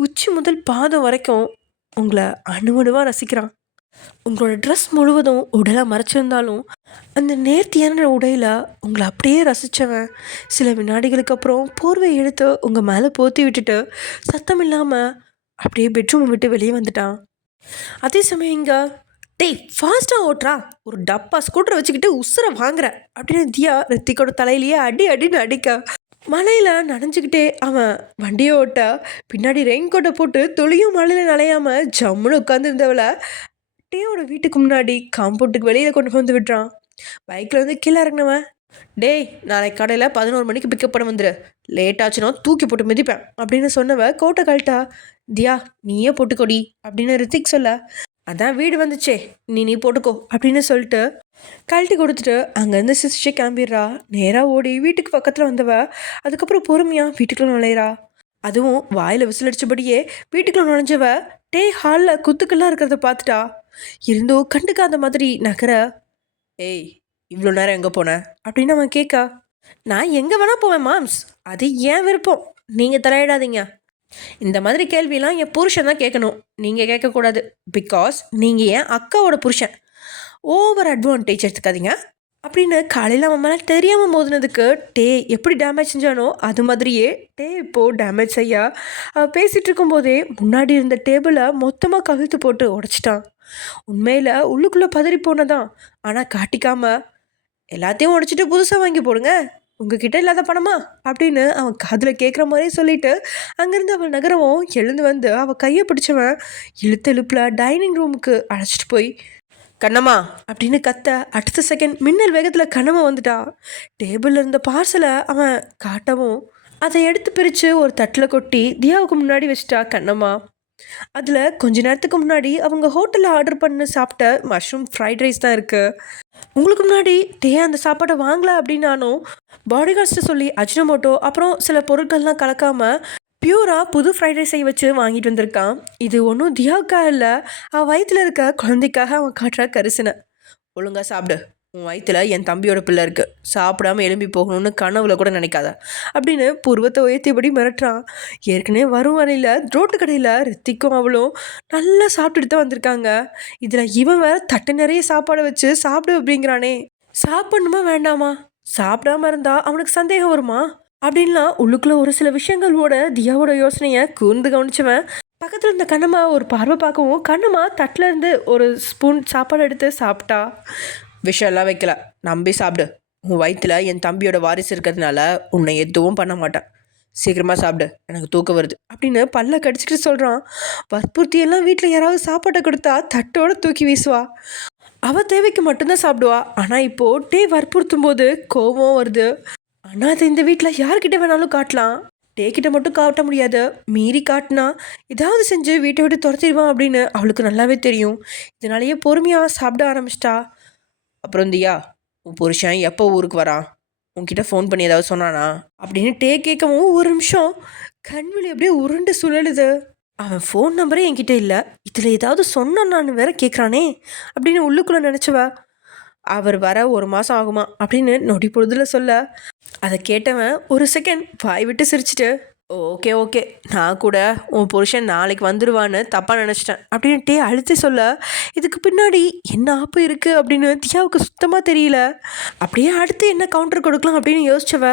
உச்சி முதல் பாதம் வரைக்கும் உங்களை அணுவணுவாக ரசிக்கிறான். உங்களோட ட்ரெஸ் முழுவதும் உடலை மறைச்சிருந்தாலும் அந்த நேர்த்தியான உடையில் உங்களை அப்படியே ரசித்தவன் சில வினாடிகளுக்கு அப்புறம் போர்வை எடுத்து உங்கள் மேலே போற்றி விட்டுட்டு சத்தம் இல்லாமல் அப்படியே பெட்ரூமை விட்டு வெளியே வந்துட்டான். அதே சமயம் இங்கே, டேய் ஃபாஸ்ட்டாக ஓட்டுறா, ஒரு டப்பா ஸ்கூட்டரை வச்சுக்கிட்டு உசுரை வாங்குற அப்படின்னு தியா ரித்திக்கோட தலையிலேயே அடி அடின்னு அடிக்க மழையில் நனைஞ்சிக்கிட்டே அவன் வண்டியை ஓட்ட பின்னாடி ரெயின் கோட்டை போட்டு துளியும் மழையில் நனையாமல் ஜம்முன்னு உட்காந்துருந்தவளை டேயோட வீட்டுக்கு முன்னாடி காம்பவுண்டுக்கு வெளியில் கொண்டு வந்து விட்டுறான். பைக்கில் வந்து கீழே இறங்கினவன், டேய் நாளைக்கு கடையில் 11 மணிக்கு பிக்கப் பண்ண வந்துடு, லேட் ஆச்சுன்னா தூக்கி போட்டு மிதிப்பேன் அப்படின்னு சொன்னவ கோட்டை கழட்டா. தியா நீயே போட்டுக்கோடி அப்படின்னு ரித்திக் சொல்ல, அதான் வீடு வந்துச்சே நீ போட்டுக்கோ அப்படின்னு சொல்லிட்டு கழட்டி கொடுத்துட்டு அங்கேருந்து சிரிச்சு கிளம்பிடுறா. நேராக ஓடி வீட்டுக்கு பக்கத்தில் வந்தவ அதுக்கப்புறம் பொறுமையாக வீட்டுக்குள்ள நுழையிறா. அதுவும் வாயில் விசிலடிச்சபடியே வீட்டுக்குள்ள நுழைஞ்சவ டே ஹாலில் குத்துக்கெல்லாம் இருக்கிறத பார்த்துட்டா. இருந்தோ கண்டுக்காத மாதிரி நகர, ஏய் இவ்வளோ நேரம் எங்கே போனேன் அப்படின்னு அவன் கேட்கா. நான் எங்கே வேணால் போவேன் மாம்ஸ், அது ஏன் விருப்பம், நீங்கள் தலையிடாதீங்க. இந்த மாதிரி கேள்வியெல்லாம் என் புருஷன் தான் கேட்கணும், நீங்கள் கேட்கக்கூடாது. பிகாஸ் நீங்கள் என் அக்காவோட புருஷன். ஓவர் அட்வான்டேஜ் எடுத்துக்காதீங்க அப்படின்னு காலையில் அவன் மேலே தெரியாமல் மோதினதுக்கு டே எப்படி டேமேஜ் செஞ்சானோ அது மாதிரியே டே இப்போது டேமேஜ் செய்யா அவள் பேசிகிட்டு இருக்கும்போதே முன்னாடி இருந்த டேபிளை மொத்தமாக கவிழ்த்து போட்டு உடைச்சிட்டான். உண்மையில் உள்ளுக்குள்ளே பதறி போனதான், ஆனால் காட்டிக்காம எல்லாத்தையும் உடைச்சிட்டு புதுசாக வாங்கி போடுங்க, உங்ககிட்ட இல்லாத பணமா அப்படின்னு அவன் காதில் கேட்குற மாதிரியே சொல்லிட்டு அங்கேருந்து அவள் நகரவும் எழுந்து வந்து அவள் கையை பிடிச்சவன் இழுப்பில் டைனிங் ரூமுக்கு அழைச்சிட்டு போய், கண்ணம்மா அப்படின்னு கத்த அடுத்த செகண்ட் மின்னல் வேகத்தில் கண்ணம்மா வந்துட்டா. டேபிளில் இருந்த பார்சலை அவன் காட்டவும் அதை எடுத்து பிரித்து ஒரு தட்டில் கொட்டி தியாவுக்கு முன்னாடி வச்சிட்டா கண்ணம்மா. அதில் கொஞ்ச நேரத்துக்கு முன்னாடி அவங்க ஹோட்டலில் ஆர்டர் பண்ணி சாப்பிட்ட மஷ்ரூம் ஃப்ரைட் ரைஸ் தான் இருக்குது. உங்களுக்கு முன்னாடி டே அந்த சாப்பாடை வாங்கல அப்படின்னாலும் பாடிகார்ட்ஸ்ட்டு சொல்லி அஜினமோட்டோ அப்புறம் சில பொருட்கள்லாம் கலக்காமல் பியூராக புது ஃப்ரைட் ரைஸை வச்சு வாங்கிட்டு வந்திருக்கான். இது ஒன்றும் தியாவுக்கா இல்லை, அவன் வயிற்றில் இருக்க குழந்தைக்காக அவன் காட்டுற கரிசனை. ஒழுங்காக சாப்பிடு, உன் வயிற்றில் என் தம்பியோட பிள்ளை இருக்குது, சாப்பிடாமல் எழும்பி போகணும்னு கனவுல கூட நினைக்காத அப்படின்னு புருவத்தை உயர்த்தியபடி மிரட்டுறான். ஏற்கனவே வரும் வரையில் ரோட்டு கடையில் ரித்திக்கும் அவளும் நல்லா சாப்பிட்டுட்டு தான் வந்திருக்காங்க. இதில் இவன் வேற தட்டு நிறைய சாப்பாடை வச்சு சாப்பிடு அப்படிங்கிறானே. சாப்பிடணுமா வேண்டாமா, சாப்பிடாம இருந்தால் அவனுக்கு சந்தேகம் வருமா அப்படின்லாம் உள்ளுக்குள்ளே ஒரு சில விஷயங்களோட தியாவோட யோசனையை கூர்ந்து கவனிச்சவன் பக்கத்தில் இருந்த கண்ணம்மா ஒரு பார்வை பார்க்கவும் கண்ணம்மா தட்டில் இருந்து ஒரு ஸ்பூன் சாப்பாடு எடுத்து சாப்பிட்டா. விஷயம்லாம் வைக்கல, நம்பி சாப்பிடு, உன் வயிற்றில் என் தம்பியோட வாரிசு இருக்கிறதுனால உன்னை எதுவும் பண்ண மாட்டேன், சீக்கிரமாக சாப்பிடு, எனக்கு தூக்கம் வருது அப்படின்னு பல்ல கடிச்சிட்டு சொல்கிறான். வற்புறுத்தியெல்லாம் வீட்டில் யாராவது சாப்பாட்டை கொடுத்தா தட்டோடு தூக்கி வீசுவா. அவள் தேவைக்கு மட்டும்தான் சாப்பிடுவா. ஆனால் இப்போது டே வற்புறுத்தும் போது கோபம் வருது. ஆனால் அதை இந்த வீட்டில் யார்கிட்ட வேணாலும் காட்டலாம், டேக்கிட்ட மட்டும் காட்ட முடியாது. மீறி காட்டினா ஏதாவது செஞ்சு வீட்டை விட்டு துரத்திடுவான் அப்படின்னு அவளுக்கு நல்லாவே தெரியும். இதனாலேயே பொறுமையாக சாப்பிட ஆரம்பிச்சிட்டா. அப்புறம் தியா, உன் புருஷன் எப்போ ஊருக்கு வரான், உன்கிட்ட ஃபோன் பண்ணி ஏதாவது சொன்னானா அப்படின்னு டே கேட்கவும் ஒரு நிமிஷம் கண்வெளி அப்படியே உருண்டு சுழலுது. அவன் ஃபோன் நம்பரே என்கிட்ட இல்லை, இதில் ஏதாவது சொன்னான்னு வேற கேட்குறானே அப்படின்னு உள்ளுக்குள்ளே நினச்சவ. அவர் வர 1 மாதம் ஆகுமா அப்படின்னு நொடி பொழுதில் சொல்ல அதை கேட்டவன் ஒரு செகண்ட் வாய் விட்டு சிரிச்சிட்டு, ஓகே ஓகே, நான் கூட உன் புருஷன் நாளைக்கு வந்துடுவான்னு தப்பாக நினச்சிட்டேன் அப்படின்ட்டே அழுத்தி சொல்ல இதுக்கு பின்னாடி என்ன ஆப்பு இருக்குது அப்படின்னு தியாவுக்கு சுத்தமாக தெரியல. அப்படியே அடுத்து என்ன கவுண்டர் கொடுக்கலாம் அப்படின்னு யோசிச்சவ,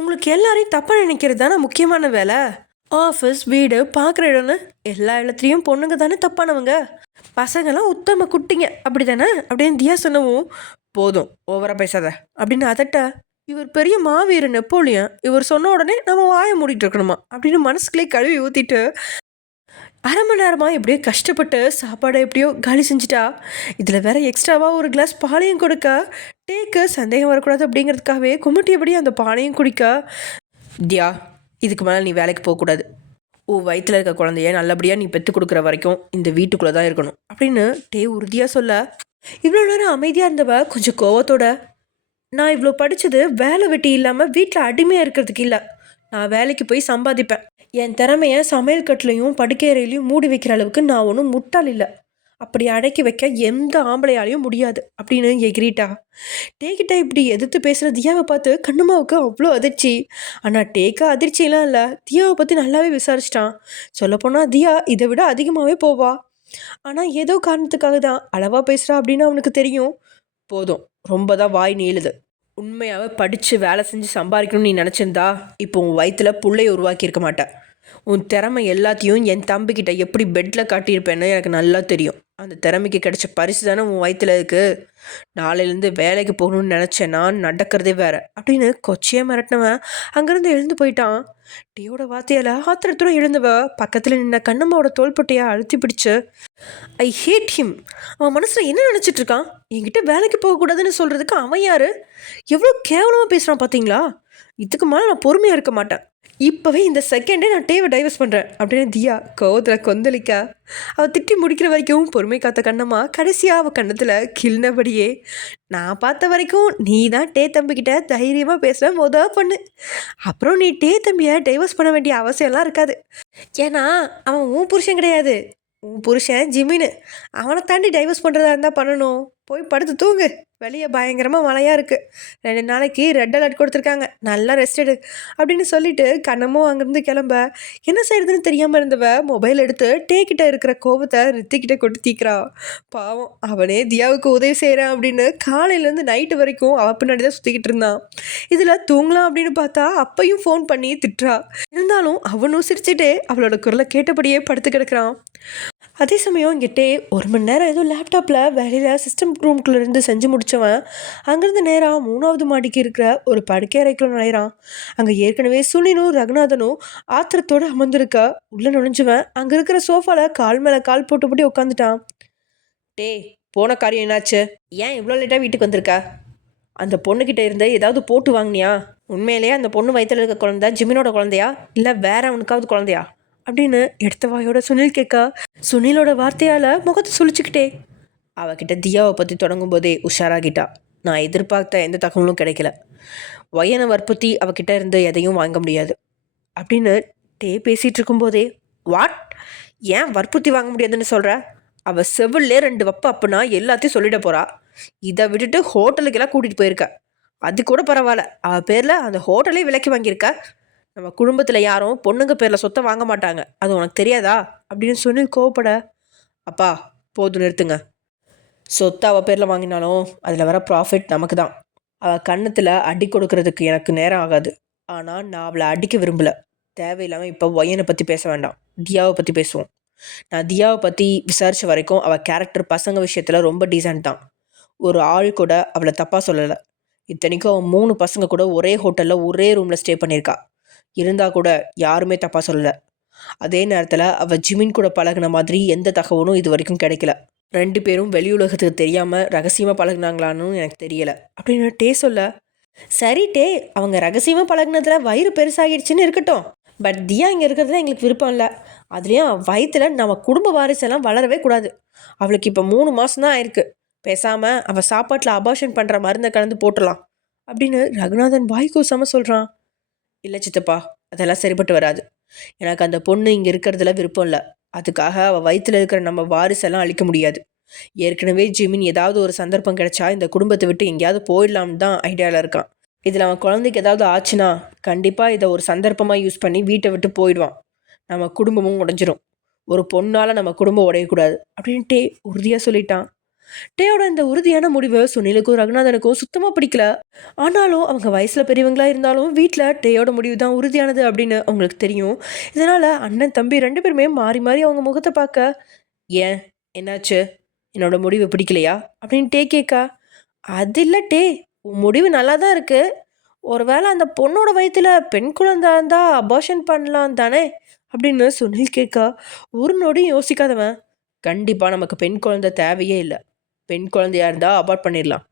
உங்களுக்கு எல்லாரையும் தப்பாக நினைக்கிறது தானே முக்கியமான வேலை, ஆஃபீஸ் வீடு பார்க்குற இடம்னு எல்லா இடத்துலையும் பொண்ணுங்க தானே தப்பானவங்க, பசங்கள்லாம் உத்தம குட்டிங்க அப்படி தானே அப்படின்னு தியா சொன்னவும், போதும் ஓவராக பேசாத அப்படின்னு அதட்ட, இவர் பெரிய மாவீர நெப்போலியன், இவர் சொன்ன உடனே நம்ம வாயை மூடிட்டு இருக்கணுமா அப்படின்னு மனசுக்குள்ளே கழுவி ஊற்றிட்டு அரை மணி நேரமாக எப்படியோ கஷ்டப்பட்டு சாப்பாடை எப்படியோ காலி செஞ்சுட்டா. இதில் வேற எக்ஸ்ட்ராவாக ஒரு கிளாஸ் பாலையும் கொடுக்க டேக்கு சந்தேகம் வரக்கூடாது அப்படிங்கிறதுக்காகவே கும்பிட்டு எப்படியும் அந்த பானையும் குடிக்க. தியா, இதுக்கு மேலே நீ வேலைக்கு போகக்கூடாது. உன் வயிற்றில் இருக்க குழந்தைய நல்லபடியாக நீ பெற்று கொடுக்குற வரைக்கும் இந்த வீட்டுக்குள்ளே தான் இருக்கணும் அப்படின்னு டே உறுதியாக சொல்ல, இவ்வளோ நேரம் அமைதியாக இருந்தவ கொஞ்சம் கோவத்தோட, நான் இவ்வளோ படித்தது வேலை வெட்டி இல்லாமல் வீட்டில் அடிமையாக இருக்கிறதுக்கு இல்லை. நான் வேலைக்கு போய் சம்பாதிப்பேன். என் திறமையை சமையல் கட்டிலையும் படுக்கையறையிலையும் மூடி வைக்கிற அளவுக்கு நான் ஒன்றும் முட்டாள் இல்லை. அப்படி அடக்கி வைக்க எந்த ஆம்பளையாலையும் முடியாது அப்படின்னு எகிரிட்டா. டேக்கிட்ட இப்படி எதிர்த்து பேசுகிற தியாவை பார்த்து கண்ணுமாவுக்கு அவ்வளோ அதிர்ச்சி. ஆனால் டேக்கா அதிர்ச்சியெலாம் இல்லை, தியாவை பற்றி நல்லாவே விசாரிச்சிட்டான். சொல்லப்போனால் தியா இதை விட அதிகமாகவே போவா. ஆனால் ஏதோ காரணத்துக்காக தான் அளவாக பேசுகிறா அப்படின்னு அவனுக்கு தெரியும். போதும், ரொம்ப தான் வாய் நீளுது. உண்மையாகவே படித்து வேலை செஞ்சு சம்பாதிக்கணும்னு நீ நினச்சிருந்தா இப்போ உன் வயிற்றில் புள்ளையை உருவாக்கியிருக்க மாட்டேன். உன் திறமை எல்லாத்தையும் என் தம்பிக்கிட்ட எப்படி பெட்டில் காட்டியிருப்பேன்னு எனக்கு நல்லா தெரியும். அந்த திறமைக்கு கிடைச்ச பரிசு தானே உன் வயிற்றில் இருக்குது. நாளையிலேருந்து வேலைக்கு போகணும்னு நினச்சேன்னா நடக்கிறதே வேற அப்படின்னு கொச்சையாக மிரட்டினவன் அங்கேருந்து எழுந்து போயிட்டான். டேயோட வார்த்தையால் ஆத்திரத்துடன் எழுந்தவ பக்கத்தில் நின்ன கண்ணம்மாவோட தோள்பட்டையை அழுத்தி பிடிச்சு, ஐ ஹேட் ஹிம். அவன் மனசில் என்ன நினச்சிட்டு இருக்கான்? என்கிட்ட வேலைக்கு போகக்கூடாதுன்னு சொல்கிறதுக்கு அவன் யார்? எவ்வளோ கேவலமாக பேசுகிறான் பார்த்தீங்களா? இதுக்கு மேலே நான் பொறுமையாக இருக்க மாட்டேன். இப்போவே இந்த செகண்டே நான் டேவை டைவர்ஸ் பண்ணுறேன் அப்படின்னு தியா கோவத்தில் கொந்தளிக்கா. அவள் திட்டி முடிக்கிற வரைக்கும் பொறுமை காத்த கண்ணம்மா கடைசியாக அவள் கண்ணத்தில் கிள்னபடியே, நான் பார்த்த வரைக்கும் நீ தான் டே தம்பிக்கிட்ட தைரியமாக பேசுகிற பொண்ணு. அப்புறம் நீ டே தம்பியை டைவர்ஸ் பண்ண வேண்டிய அவசியம்லாம் இருக்காது. ஏன்னா அவன் உன் புருஷன் கிடையாது, உன் புருஷன் ஜிமின்னு. அவனை தாண்டி டைவர்ஸ் பண்ணுறதா இருந்தால் பண்ணணும். போய் படுத்து தூங்கு. வெளியே பயங்கரமாக மழையாக இருக்குது. 2 நாளைக்கு ரெட் அலர்ட் கொடுத்துருக்காங்க. நல்லா ரெஸ்ட் எடு அப்படின்னு சொல்லிட்டு கண்ணமும் அங்கேருந்து கிளம்ப என்ன செய்யறதுன்னு தெரியாமல் இருந்தவ மொபைல் எடுத்து டேக்கிட்ட இருக்கிற கோபத்தை ரித்திக்கிட்ட கொண்டு தீக்கிறா. பாவம், அவனே தியாவுக்கு உதவி செய்கிறான் அப்படின்னு காலையிலேருந்து நைட்டு வரைக்கும் அவள் பின்னாடி தான் சுற்றிக்கிட்டு இருந்தான். இதில் தூங்கலாம் அப்படின்னு பார்த்தா அப்பையும் ஃபோன் பண்ணி திட்டுறா. இருந்தாலும் அவனும் சிரிச்சுட்டே அவளோட குரலை கேட்டபடியே படுத்து கிடக்கிறான். அதே சமயம் இங்கிட்டே 1 மணி நேரம் ஏதோ லேப்டாப்பில் வேலையில் சிஸ்டம் ரூம்குள்ளேருந்து செஞ்சு முடித்தவன் அங்கேருந்து நேராக 3வது மாடிக்கு இருக்கிற ஒரு படுக்கை அறைக்குள்ள நுழையிறான். அங்கே ஏற்கனவே சுனினும் ரகுநாதனும் ஆத்திரத்தோடு அமர்ந்திருக்க உள்ளே நுழைஞ்சவன் அங்கே இருக்கிற சோஃபாவில் கால் மேலே கால் போட்டுப்படி உட்காந்துட்டான். டே, போன காரியம் என்னாச்சு? ஏன் இவ்வளோ லேட்டாக வீட்டுக்கு வந்திருக்க? அந்த பொண்ணுக்கிட்ட இருந்த ஏதாவது போட்டு வாங்கினியா? உண்மையிலேயே அந்த பொண்ணு வயிற்றில் இருக்க குழந்தை ஜிமினோட குழந்தையா இல்லை வேற அவனுக்காவது குழந்தையா அப்படின்னு எடுத்த வாயோட சுனில் கேட்க, சுனிலோட வார்த்தையால் முகத்தை சுழிச்சுக்கிட்டே அவகிட்ட தியாவை பற்றி தொடங்கும் போதே உஷாராகிட்டா. நான் எதிர்பார்த்த எந்த தகவலும் கிடைக்கல. வயனை வற்புறுத்தி அவகிட்ட இருந்து எதையும் வாங்க முடியாது அப்படின்னு டே பேசிகிட்டு இருக்கும்போதே, வாட்? ஏன் வற்புறுத்தி வாங்க முடியாதுன்னு சொல்கிற? அவள் செவிலே 2 வப்பு அப்படின்னா எல்லாத்தையும் சொல்லிட போகிறா. இதை விட்டுட்டு ஹோட்டலுக்கெல்லாம் கூட்டிகிட்டு போயிருக்க. அது கூட பரவாயில்ல, அவள் பேரில் அந்த ஹோட்டலே விலைக்கு வாங்கியிருக்க. நம்ம குடும்பத்தில் யாரும் பொண்ணுங்க பேரில் சொத்தை வாங்க மாட்டாங்க, அது உனக்கு தெரியாதா அப்படின்னு சுனில் கோவப்பட, அப்பா போதும் நிறுத்துங்க. சொத்தை அவள் பேரில் வாங்கினாலும் அதில் வர ப்ராஃபிட் நமக்கு தான். அவள் கன்னத்தில் அடி கொடுக்கறதுக்கு எனக்கு நேரம் ஆகாது. ஆனால் நான் அவளை அடிக்க விரும்பலை. தேவையில்லாமல் இப்போ ஒய்யனை பற்றி பேச வேண்டாம், தியாவை பற்றி பேசுவோம். நான் தியாவை பற்றி விசாரித்த வரைக்கும் அவள் கேரக்டர் பசங்க விஷயத்தில் ரொம்ப டீசென்ட் தான். ஒரு ஆள் கூட அவளை தப்பாக சொல்லலை. இத்தனைக்கும் அவன் 3 பசங்க கூட ஒரே ஹோட்டலில் ஒரே ரூமில் ஸ்டே பண்ணியிருக்கா. இருந்தால் கூட யாருமே தப்பாக சொல்லலை. அதே நேரத்தில் அவள் ஜிமின் கூட பழகின மாதிரி எந்த தகவலும் இது வரைக்கும் கிடைக்கல. 2 பேரும் வெளி உலகத்துக்கு தெரியாமல் ரகசியமாக பழகினாங்களான்னு எனக்கு தெரியலை அப்படின்னு டே சொல்ல, சரி டே, அவங்க ரகசியமாக பழகினதில் வயிறு பெருசாகிடுச்சின்னு இருக்கட்டும். பட் தியா இங்கே இருக்கிறதுல எங்களுக்கு விருப்பம் இல்லை. அதுலேயும் வயிற்றில் நம்ம குடும்ப வாரிசெல்லாம் வளரவே கூடாது. அவளுக்கு இப்போ 3 மாதம் தான் ஆயிருக்கு. பேசாமல் அவள் சாப்பாட்டில் அபார்ஷன் பண்ணுற மருந்தை கலந்து போட்டுடலாம் அப்படின்னு ரகுநாதன் வாய் கூசாமல் சொல்கிறான். இல்லை சித்தப்பா, அதெல்லாம் சரிப்பட்டு வராது. எனக்கு அந்த பொண்ணு இங்கே இருக்கிறதுல விருப்பம் இல்லை. அதுக்காக அவள் வயிற்றில் இருக்கிற நம்ம வாரிசெல்லாம் அழிக்க முடியாது. ஏற்கனவே ஜிமின் ஏதாவது ஒரு சந்தர்ப்பம் கிடைச்சா இந்த குடும்பத்தை விட்டு எங்கேயாவது போயிடலாம்னு தான் ஐடியாவில் இருக்கான். இதில் அவன் குழந்தைக்கு ஏதாவது ஆச்சுன்னா கண்டிப்பாக இதை ஒரு சந்தர்ப்பமாக யூஸ் பண்ணி வீட்டை விட்டு போயிடுவான். நம்ம குடும்பமும் உடைஞ்சிரும். ஒரு பொண்ணால் நம்ம குடும்பம் உடையக்கூடாது அப்படின்ட்டே உறுதியாக சொல்லிட்டான். டேயோட இந்த உறுதியான முடிவு சுனிலுக்கும் ரகுநாதனுக்கும் சுத்தமாக பிடிக்கல. ஆனாலும் அவங்க வயசில் பெரியவங்களா இருந்தாலும் வீட்டில் டேயோட முடிவு தான் உறுதியானது அப்படின்னு அவங்களுக்கு தெரியும். இதனால் அண்ணன் தம்பி 2 பேருமே மாறி மாறி அவங்க முகத்தை பார்க்க, ஏன் என்னாச்சு, என்னோட முடிவு பிடிக்கலையா அப்படின்னு டே கேட்கா. அது இல்லை டே, உன் முடிவு நல்லா தான் இருக்குது. ஒருவேளை அந்த பொண்ணோட வயிற்றில் பெண் குழந்தை இருந்தால் அபார்ஷன் பண்ணலாம் தானே அப்படின்னு சுனில் கேட்க ஒரு நொடியும் யோசிக்காதவன், கண்டிப்பாக நமக்கு பெண் குழந்தை தேவையே இல்லை. பெண் குழந்தையா இருந்தால் அபார்ட் பண்ணிடலாம்.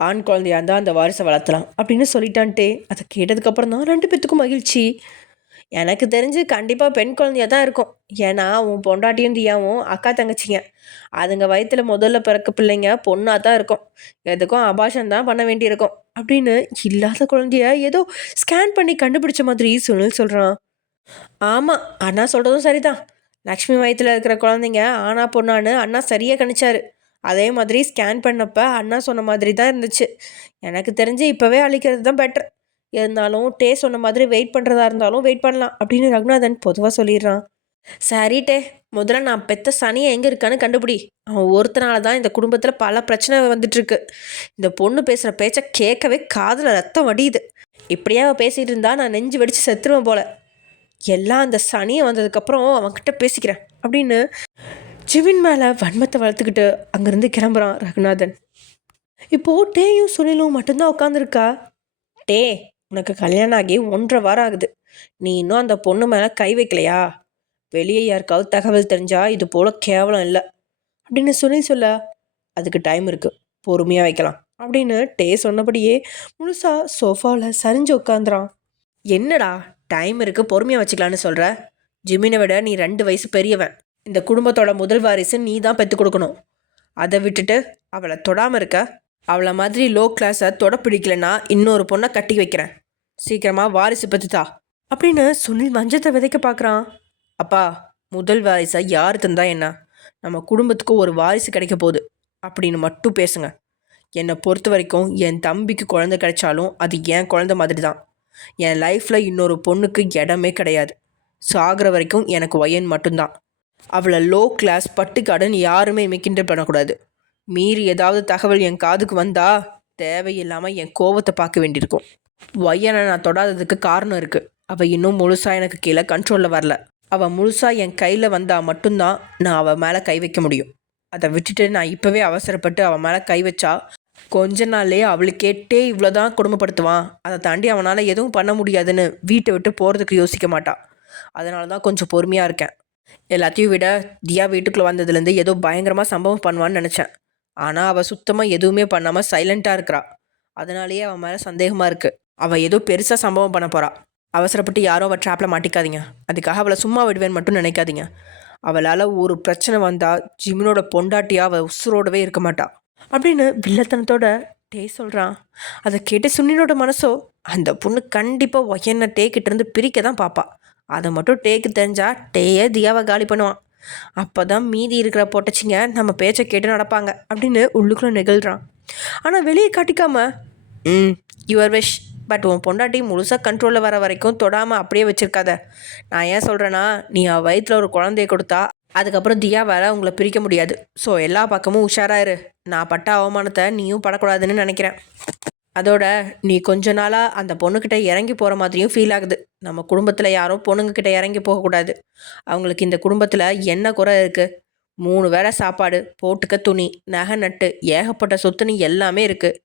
ஆண் குழந்தையா இருந்தால் அந்த வாரிசை வளர்த்தலாம் அப்படின்னு சொல்லிட்டான்ட்டே. அதை கேட்டதுக்கப்புறம் தான் 2 பேத்துக்கும் மகிழ்ச்சி. எனக்கு தெரிஞ்சு கண்டிப்பாக பெண் குழந்தையா தான் இருக்கும். ஏன்னா உன் பொண்டாட்டியும் தியாவும் அக்கா தங்கச்சிங்க. அதுங்க வயிற்றுல முதல்ல பிறக்க பிள்ளைங்க பொண்ணாக தான் இருக்கும். எதுக்கும் அபாஷன் தான் பண்ண வேண்டியிருக்கும் அப்படின்னு இல்லாத குழந்தைய ஏதோ ஸ்கேன் பண்ணி கண்டுபிடிச்ச மாதிரி சுனில் சொல்கிறான். ஆமாம், அண்ணா சொல்கிறதும் சரிதான். லக்ஷ்மி வயிற்றில் இருக்கிற குழந்தைங்க ஆனா பொண்ணான்னு அண்ணா சரியாக கணிச்சாரு. அதே மாதிரி ஸ்கேன் பண்ணப்ப அண்ணா சொன்ன மாதிரி தான் இருந்துச்சு. எனக்கு தெரிஞ்சு இப்போவே அழிக்கிறது தான் பெட்டர். இருந்தாலும் டே சொன்ன மாதிரி வெயிட் பண்ணுறதா இருந்தாலும் வெயிட் பண்ணலாம் அப்படின்னு ரகுநாதன் பொதுவாக சொல்லிடுறான். சரி டே, முதல்ல நான் பெத்த சனியை எங்கே இருக்கான்னு கண்டுபிடி. அவன் ஒருத்தனால தான் இந்த குடும்பத்தில் பல பிரச்சனை வந்துட்டுருக்கு. இந்த பொண்ணு பேசுகிற பேச்சை கேட்கவே காதில் ரத்தம் வடியுது. இப்படியே அவள் பேசிகிட்டு இருந்தா நான் நெஞ்சு வெடித்து செத்துருவேன் போல. எல்லாம் அந்த சனியை வந்ததுக்கப்புறம் அவன்கிட்ட பேசிக்கிறேன் அப்படின்னு ஜிவின் மேலே வன்மத்தை வளர்த்துக்கிட்டு அங்கேருந்து கிளம்புறான் ரகுநாதன். இப்போது டேயும் சுனிலும் மட்டும்தான் உட்காந்துருக்கா. டே, உனக்கு கல்யாணம் ஆகி 1.5 வாரம் ஆகுது. நீ இன்னும் அந்த பொண்ணு மேலே கை வைக்கலையா? வெளியே யாருக்காவது தகவல் தெரிஞ்சா இது போல் கேவலம் இல்லை அப்படின்னு சொல்ல, அதுக்கு டைம் இருக்குது, பொறுமையாக வைக்கலாம் அப்படின்னு டே சொன்னபடியே முழுசா சோஃபாவில் சரிஞ்சு உட்காந்துறான். என்னடா டைம் இருக்குது பொறுமையாக வச்சுக்கலான்னு சொல்கிற? ஜிமினை விட நீ 2 வயசு பெரியவன். இந்த குடும்பத்தோட முதல் வாரிசு நீ தான் பெற்றுக் கொடுக்கணும். அதை விட்டுட்டு அவளை தொடாமல் இருக்க. அவளை மாதிரி லோ கிளாஸை தொட பிடிக்கலன்னா இன்னொரு பொண்ணை கட்டி வைக்கிறேன். சீக்கிரமாக வாரிசு பெற்றுதா அப்படின்னு சுனில் மஞ்சத்தை விதைக்க பார்க்குறான். அப்பா, முதல் வாரிசை யார் தந்தா என்ன? நம்ம குடும்பத்துக்கு ஒரு வாரிசு கிடைக்க போகுது அப்படின்னு மட்டும் பேசுங்க. என்னை பொறுத்த வரைக்கும் என் தம்பிக்கு குழந்தை கிடைச்சாலும் அது என் குழந்தை மாதிரி தான். என் லைஃப்பில் இன்னொரு பொண்ணுக்கு இடமே கிடையாது. சாகிற வரைக்கும் எனக்கு ஒயன் மட்டும்தான். அவளை லோ கிளாஸ் பட்டுக்காடுன்னு யாருமே கிண்டல் பண்ணக்கூடாது. மீறி ஏதாவது தகவல் என் காதுக்கு வந்தால் தேவையில்லாமல் என் கோவத்தை பார்க்க வேண்டியிருக்கும். ஒய்யனை நான் தொடாததுக்கு காரணம் இருக்குது. அவள் இன்னும் முழுசாக எனக்கு கீழே கண்ட்ரோலில் வரல. அவள் முழுசாக என் கையில் வந்தால் மட்டும்தான் நான் அவள் மேலே கை வைக்க முடியும். அதை விட்டுட்டு நான் இப்போவே அவசரப்பட்டு அவன் மேலே கை வச்சா கொஞ்ச நாள்லேயே அவளுக்கேட்டே இவ்வளோதான் கொடுமைப்படுத்துவான். அதை தாண்டி அவனால் எதுவும் பண்ண முடியாதுன்னு வீட்டை விட்டு போகிறதுக்கு யோசிக்க மாட்டான். அதனால தான் கொஞ்சம் பொறுமையாக இருக்கேன். எல்லாத்தையும் விட தியா வீட்டுக்குள்ளே வந்ததுலேருந்து ஏதோ பயங்கரமாக சம்பவம் பண்ணுவான்னு நினச்சேன். ஆனால் அவள் சுத்தமாக எதுவுமே பண்ணாமல் சைலண்ட்டாக இருக்கிறா. அதனாலேயே அவன் மேலே சந்தேகமாக இருக்குது. அவள் ஏதோ பெருசாக சம்பவம் பண்ண போகிறா. அவசரப்பட்டு யாரும் அவள் ட்ராப்பில் மாட்டிக்காதீங்க. அதுக்காக அவளை சும்மா விடுவேன்னு மட்டும் நினைக்காதீங்க. அவளால் ஒரு பிரச்சனை வந்தால் ஜிமினோட பொண்டாட்டியாக அவள் உசுரோடவே இருக்க மாட்டா அப்படின்னு வில்லத்தனத்தோட டே சொல்கிறான். அதை கேட்டு சுனினோட மனசோ அந்த பொண்ணு கண்டிப்பாக ஒயனை டே கிட்டேருந்து பிரிக்க தான் பார்ப்பா. அதை மட்டும் டேக்கு தெரிஞ்சா டேயே தியாவை காலி பண்ணுவான். அப்போ தான் மீதி இருக்கிற பொட்டச்சிங்க நம்ம பேச்சை கேட்டு நடப்பாங்க அப்படின்னு உள்ளுக்குள்ளே நிகழ்கிறான். ஆனால் வெளியே காட்டிக்காம யுவர் விஷ், பட் உன் பொண்டாட்டி முழுசாக கண்ட்ரோலில் வர வரைக்கும் தொடாமல் அப்படியே வச்சுருக்காத. நான் ஏன் சொல்கிறேன்னா, நீ அவள் வயிற்றில் ஒரு குழந்தைய கொடுத்தா அதுக்கப்புறம் தியாவால் உங்களை பிரிக்க முடியாது. ஸோ எல்லா பக்கமும் உஷாராயிரு. நான் பட்ட அவமானத்தை நீயும் படக்கூடாதுன்னு நினைக்கிறேன். அதோட நீ கொஞ்ச நாளாக அந்த பொண்ணுக்கிட்ட இறங்கி போகிற மாதிரியும் ஃபீல் ஆகுது. நம்ம குடும்பத்தில் யாரும் பொண்ணுங்கக்கிட்ட இறங்கி போகக்கூடாது. அவங்களுக்கு இந்த குடும்பத்தில் என்ன குறை இருக்குது? 3 வேளை சாப்பாடு, போட்டுக்க துணி, நகை நட்டு, ஏகப்பட்ட சொத்துன்னு எல்லாமே இருக்குது.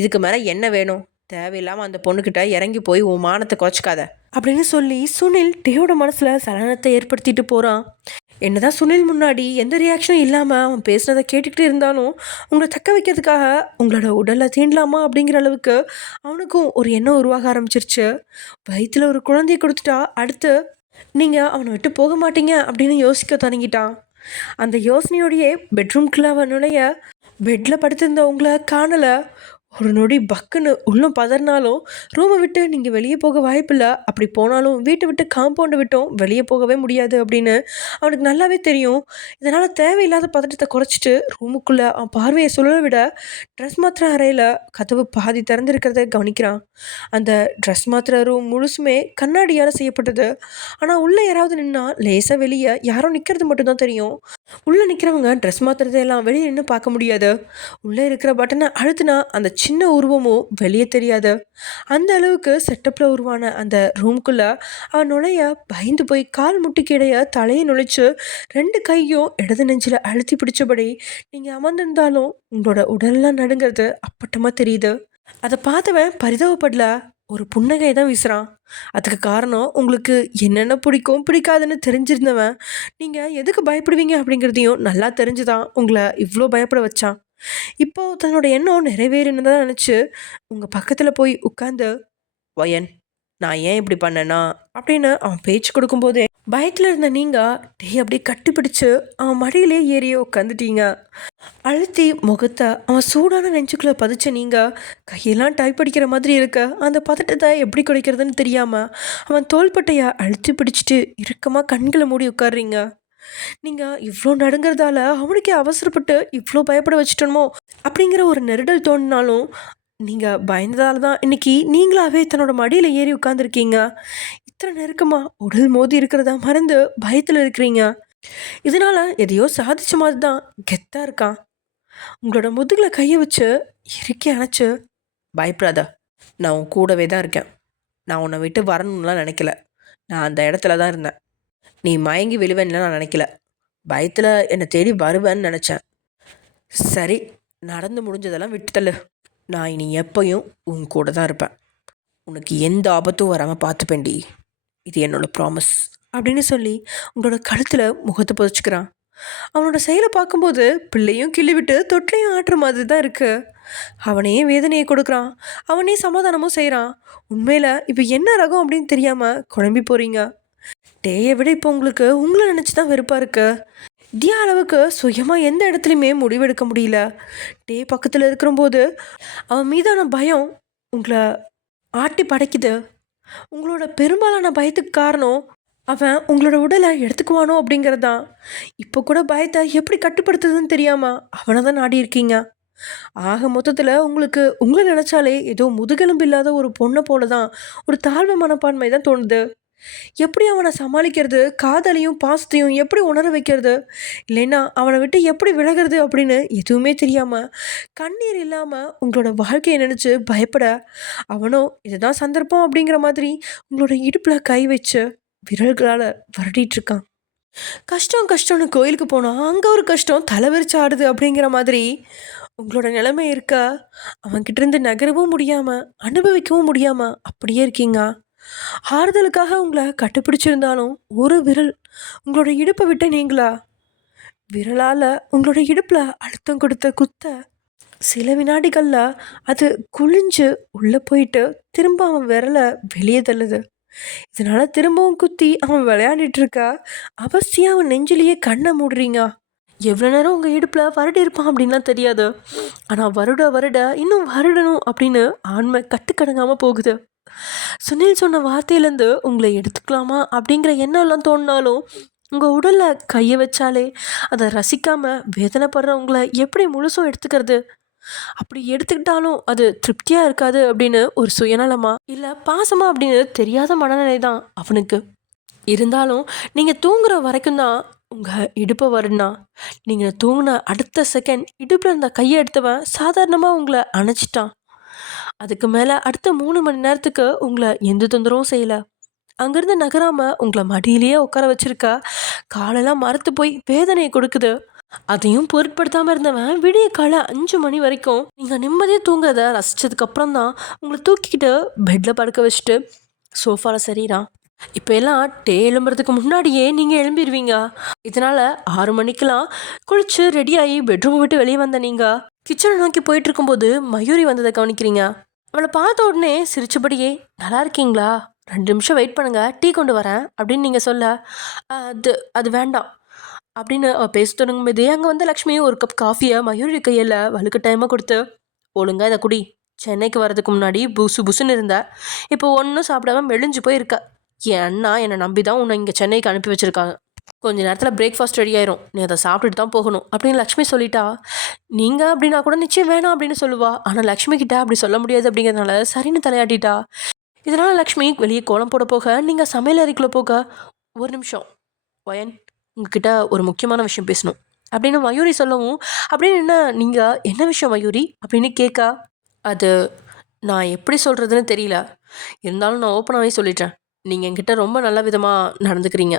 இதுக்கு மேலே என்ன வேணும்? தேவையில்லாமல் அந்த பொண்ணுக்கிட்ட இறங்கி போய் உன் மானத்தை குறைச்சிக்காத அப்படின்னு சொல்லி சுனில் டேயோட மனசில் சலனத்தை ஏற்படுத்திட்டு போகிறான். என்னதான் சுனில் முன்னாடி எந்த ரியாக்ஷனும் இல்லாமல் அவன் பேசுனதை கேட்டுக்கிட்டு இருந்தாலும் உங்களை தக்க வைக்கிறதுக்காக உங்களோட உடலை தீண்டலாமா அப்படிங்கிற அளவுக்கு அவனுக்கும் ஒரு எண்ணம் உருவாக ஆரம்பிச்சிருச்சு. வயிற்றில் ஒரு குழந்தைய கொடுத்துட்டா அடுத்து நீங்கள் அவனை விட்டு போக மாட்டீங்க அப்படின்னு யோசிக்க தொடங்கிட்டான். அந்த யோசனையோடையே பெட்ரூம்குள்ளே அவன் நுழைய பெட்டில் படுத்திருந்த உங்களை காணலை. ஒரு நொடி பக்குன்னு உள்ளம் பதறினாலும் ரூமை விட்டு நீங்கள் வெளியே போக வாய்ப்பில்லை. அப்படி போனாலும் வீட்டை விட்டு காம்பவுண்டை விட்டும் வெளியே போகவே முடியாது அப்படின்னு அவனுக்கு நல்லாவே தெரியும். இதனால் தேவையில்லாத பதட்டத்தை குறைச்சிட்டு ரூமுக்குள்ளே அவன் பார்வையை சுழல விட ட்ரெஸ் மாத்திர அறையில் கதவு பாதி திறந்துருக்கிறத கவனிக்கிறான். அந்த ட்ரெஸ் மாத்திர ரூம் முழுசுமே கண்ணாடியால் செய்யப்பட்டது. ஆனால் உள்ளே யாராவது நின்னா லேசாக வெளியே யாரும் நிற்கிறது மட்டும்தான் தெரியும். உள்ளே நிற்கிறவங்க ட்ரெஸ் மாத்திரத்தையெல்லாம் வெளியே நின்று பார்க்க முடியாது. உள்ளே இருக்கிற பட்டனை அழுத்தினா அந்த சின்ன உருவமும் வெளியே தெரியாது. அந்த அளவுக்கு செட்டப்பில் உருவான அந்த ரூம்குள்ளே அவன் நுழைய பயந்து போய் கால் முட்டிக்கிடைய தலையை நுழைச்சு 2 கையும் இடது நெஞ்சில் அழுத்தி பிடிச்சபடி நீங்கள் அமர்ந்திருந்தாலும் உங்களோட உடலெல்லாம் நடுங்கிறது அப்பட்டமாக தெரியுது. அதை பார்த்தவன் பரிதாபப்படல, ஒரு புன்னகை தான் வீசுகிறான். அதுக்கு காரணம் உங்களுக்கு என்னென்ன பிடிக்கும் பிடிக்காதுன்னு தெரிஞ்சிருந்தவன் நீங்கள் எதுக்கு பயப்படுவீங்க அப்படிங்கிறதையும் நல்லா தெரிஞ்சுதான் உங்களை இவ்வளோ பயப்பட வச்சான். இப்போ தன்னோட எண்ணம் நிறைவேறினதாக நினச்சி உங்கள் பக்கத்தில் போய் உட்காந்து, "வயன், நான் ஏன் இப்படி பண்ணேனா?" அப்படின்னு அவன் பேச்சு கொடுக்கும்போதே பயத்தில் இருந்த நீங்கள் அப்படியே கட்டிப்பிடிச்சு அவன் மடியிலே ஏறி உட்காந்துட்டீங்க. அழுத்தி முகத்தை அவன் சூடான நெஞ்சுக்குள்ளே பதிச்ச நீங்கள் கையெல்லாம் டைப் அடிக்கிற மாதிரி இருக்க அந்த பதட்டத்தை எப்படி குறைக்கிறதுன்னு தெரியாமல் அவன் தோள்பட்டையை அழுத்தி பிடிச்சிட்டு இறுக்கமாக கண்களை மூடி உட்காடுறீங்க. நீங்கள் இவ்வளோ நடுங்கிறதால அவனுக்கே அவசரப்பட்டு இவ்வளோ பயப்பட வச்சிட்டோமோ அப்படிங்கிற ஒரு நெருடல் தோணினாலும் நீங்கள் பயந்ததால தான் இன்னைக்கு நீங்களாவே தன்னோட மடியில் ஏறி உட்காந்துருக்கீங்க. இத்தனை நெருக்கமாக உடல் மோதி இருக்கிறதா மறந்து பயத்தில் இருக்கிறீங்க. இதனால எதையோ சாதிச்ச மாதிரி தான் கெத்தாக இருக்கான். உங்களோட முதுகில் கையை வச்சு இறுக்கி அணைச்சு, "பயப்படாத, நான் உன் கூடவே தான் இருக்கேன். நான் உன்னை விட்டு வரணும்லாம் நினைக்கல. நான் அந்த இடத்துல தான் இருந்தேன். நீ மயங்கி விழுவேன்னு நான் நினைக்கல. பயத்தில் என்னை தேடி வருவேன்னு நினச்சேன். சரி, நடந்து முடிஞ்சதெல்லாம் விட்டுத்தள்ளு. நான் இனி எப்பயும் உன் கூட தான் இருப்பேன். உனக்கு எந்த ஆபத்தும் வராமல் பார்த்துப்பேன்டி. இது என்னோட ப்ராமிஸ்." அப்படின்னு சொல்லி உங்களோட கழுத்தில் முகத்தை புதைச்சிக்கிறான். அவனோட செயலை பார்க்கும்போது பிள்ளையும் கிள்ளி விட்டு தொட்டிலையும் ஆட்டுற மாதிரி தான் இருக்கு. அவனே வேதனையை கொடுக்குறான், அவனே சமாதானமும் செய்கிறான். உண்மையில் இப்போ என்ன ரகம் அப்படின்னு தெரியாமல் குழம்பி போகிறீங்க. டேயை விட இப்போ உங்களுக்கு உங்களை நினச்சி தான் வெறுப்பாக இருக்கு. இதே அளவுக்கு சுயமாக எந்த இடத்துலையுமே முடிவெடுக்க முடியல. டே பக்கத்தில் இருக்கிறம்போது அவன் மீதான பயம் உங்களை ஆட்டி படைக்குது. உங்களோட பெரும்பாலான பயத்துக்கு காரணம் அவன் உங்களோட உடலை எடுத்துக்குவானோ அப்படிங்கிறது தான். இப்போ கூட பயத்தை எப்படி கட்டுப்படுத்துறதுன்னு தெரியாமல் அவனை தான் நாடி இருக்கீங்க. ஆக மொத்தத்தில் உங்களுக்கு உங்களை நினச்சாலே ஏதோ முதுகெலும்பு இல்லாத ஒரு பொண்ணை போல தான் ஒரு தாழ்வு மனப்பான்மை தான் தோணுது. எப்படி அவனை சமாளிக்கிறது, காதலையும் பாசத்தையும் எப்படி உணர வைக்கிறது, இல்லைன்னா அவனை விட்டு எப்படி விலகிறது அப்படின்னு எதுவுமே தெரியாமல் கண்ணீர் இல்லாமல் உங்களோட வாழ்க்கையை நினச்சி பயப்பட அவனோ இதுதான் சந்தர்ப்பம் அப்படிங்கிற மாதிரி உங்களோட இடுப்பில் கை வச்சு விரல்களால் வருடிட்டுருக்கான். கஷ்டம் கஷ்டம்னு கோயிலுக்கு போனால் அங்கே ஒரு கஷ்டம் தலைவரிச்சு ஆடுது அப்படிங்கிற மாதிரி உங்களோட நிலைமை இருக்க அவன்கிட்டேருந்து நகரவும் முடியாமல் அனுபவிக்கவும் முடியாமல் அப்படியே இருக்கீங்க. ஆறுதலுக்காக உங்களை கட்டுப்பிடிச்சிருந்தாலும் ஒரு விரல் உங்களோட இடுப்பை விட்டு நீங்களா விரலால் உங்களோட இடுப்பில் அழுத்தம் கொடுத்த குத்த சில வினாடிகளில் அது குளிஞ்சு உள்ளே போயிட்டு திரும்ப அவன் விரலை வெளியே தள்ளுது. இதனால் திரும்பவும் குத்தி அவன் விளையாடிட்டு இருக்கா. அவசியம் அவன் நெஞ்சிலேயே கண்ணை மூடுறீங்க. எவ்வளோ நேரம் உங்கள் இடுப்பில் வருடி இருப்பான் அப்படின்லாம் தெரியாது. ஆனால் வருட வருட இன்னும் வருடணும் அப்படின்னு ஆண்மை கட்டுக்கடங்காமல் போகுது. சுனில் சொன்ன வார்த்தையிலேருந்து உங்களை எடுத்துக்கலாமா அப்படிங்கிற எண்ணம்லாம் தோணினாலும் உங்கள் உடலில் கையை வச்சாலே அதை ரசிக்காமல் வேதனைப்படுற உங்களை எப்படி முழுசும் எடுத்துக்கிறது? அப்படி எடுத்துக்கிட்டாலும் அது திருப்தியாக இருக்காது அப்படின்னு ஒரு சுயநலமா இல்லை பாசமா அப்படின்னு தெரியாத மனநிலை தான் அவனுக்கு. இருந்தாலும் நீங்கள் தூங்குற வரைக்கும் தான் உங்கள் இடுப்பை வருடனா நீங்கள் தூங்கின அடுத்த செகண்ட் இடுப்பில் இருந்த கையை எடுத்தவன் சாதாரணமாக உங்களை அணைச்சிட்டான். அதுக்கு மேலே அடுத்த 3 மணி நேரத்துக்கு உங்களை எந்த தொந்தரவும் செய்யலை. அங்கேருந்து நகராமல் உங்களை மடியிலேயே உட்கார வச்சிருக்கா. காலெல்லாம் மரத்து போய் வேதனையை கொடுக்குது. அதையும் பொருட்படுத்தாமல் இருந்தவன் விடிய காலை 5 மணி வரைக்கும் நீங்கள் நிம்மதியாக தூங்குறத ரசித்ததுக்கப்புறம் தான் உங்களை தூக்கிக்கிட்டு பெட்டில் படுக்க வச்சுட்டு சோஃபாவில் சரிறான். இப்போ எல்லாம் டே எழும்புறதுக்கு முன்னாடியே நீங்கள் எழும்பிடுவீங்க. இதனால் 6 மணிக்கெலாம் குளிச்சு ரெடியாகி பெட்ரூமை விட்டு வெளியே வந்த நீங்கள் கிச்சனை நோக்கி போயிட்டு இருக்கும்போது மயூரி வந்ததை கவனிக்கிறீங்க. அவளை பார்த்த உடனே சிரிச்சபடியே, "நல்லா இருக்கீங்களா? 2 நிமிஷம் வெயிட் பண்ணுங்கள், டீ கொண்டு வரேன்" அப்படின்னு நீங்கள் சொல்ல, அது அது வேண்டாம்" அப்படின்னு அவள் பேச தொடங்கும்போதே அங்கே வந்து லக்ஷ்மியும் ஒரு கப் காஃபியை மயூரி கையில் வலுக்கட்டாயமாக கொடுத்து, "ஒழுங்கா இதை குடி. சென்னைக்கு வரதுக்கு முன்னாடி புசு புசுன்னு இருந்த, இப்போ ஒன்றும் சாப்பிடாம மெலிஞ்சு போய் இருக்க. என் அண்ணா என்னை நம்பி தான் உன்னை இங்கே சென்னைக்கு அனுப்பி வச்சுருக்காங்க. கொஞ்ச நேரத்தில் பிரேக்ஃபாஸ்ட் ரெடி ஆயிரும். நீ அதை சாப்பிட்டுட்டு தான் போகணும்" அப்படின்னு லக்ஷ்மி சொல்லிட்டா. நீங்கள் அப்படின்னா கூட நிச்சயம் வேணாம் அப்படின்னு சொல்லுவா. ஆனால் லக்ஷ்மி கிட்ட அப்படி சொல்ல முடியாது அப்படிங்கிறதுனால சரின்னு தலையாட்டிட்டா. இதனால் லக்ஷ்மி வெளியே கோலம் போட போக நீங்கள் சமையல் அறைக்குள்ளே போக, "ஒரு நிமிஷம் வயன், உங்ககிட்ட ஒரு முக்கியமான விஷயம் பேசணும்" அப்படின்னு மயூரி சொல்லவும், அப்படின்னு நீங்கள் என்ன விஷயம் மயூரி அப்படின்னு கேட்க, "அது நான் எப்படி சொல்கிறதுன்னு தெரியல. இருந்தாலும் நான் ஓப்பனாகவே சொல்லிட்டேன். நீங்கள் என்கிட்ட ரொம்ப நல்ல விதமாக நடந்துக்கிறீங்க.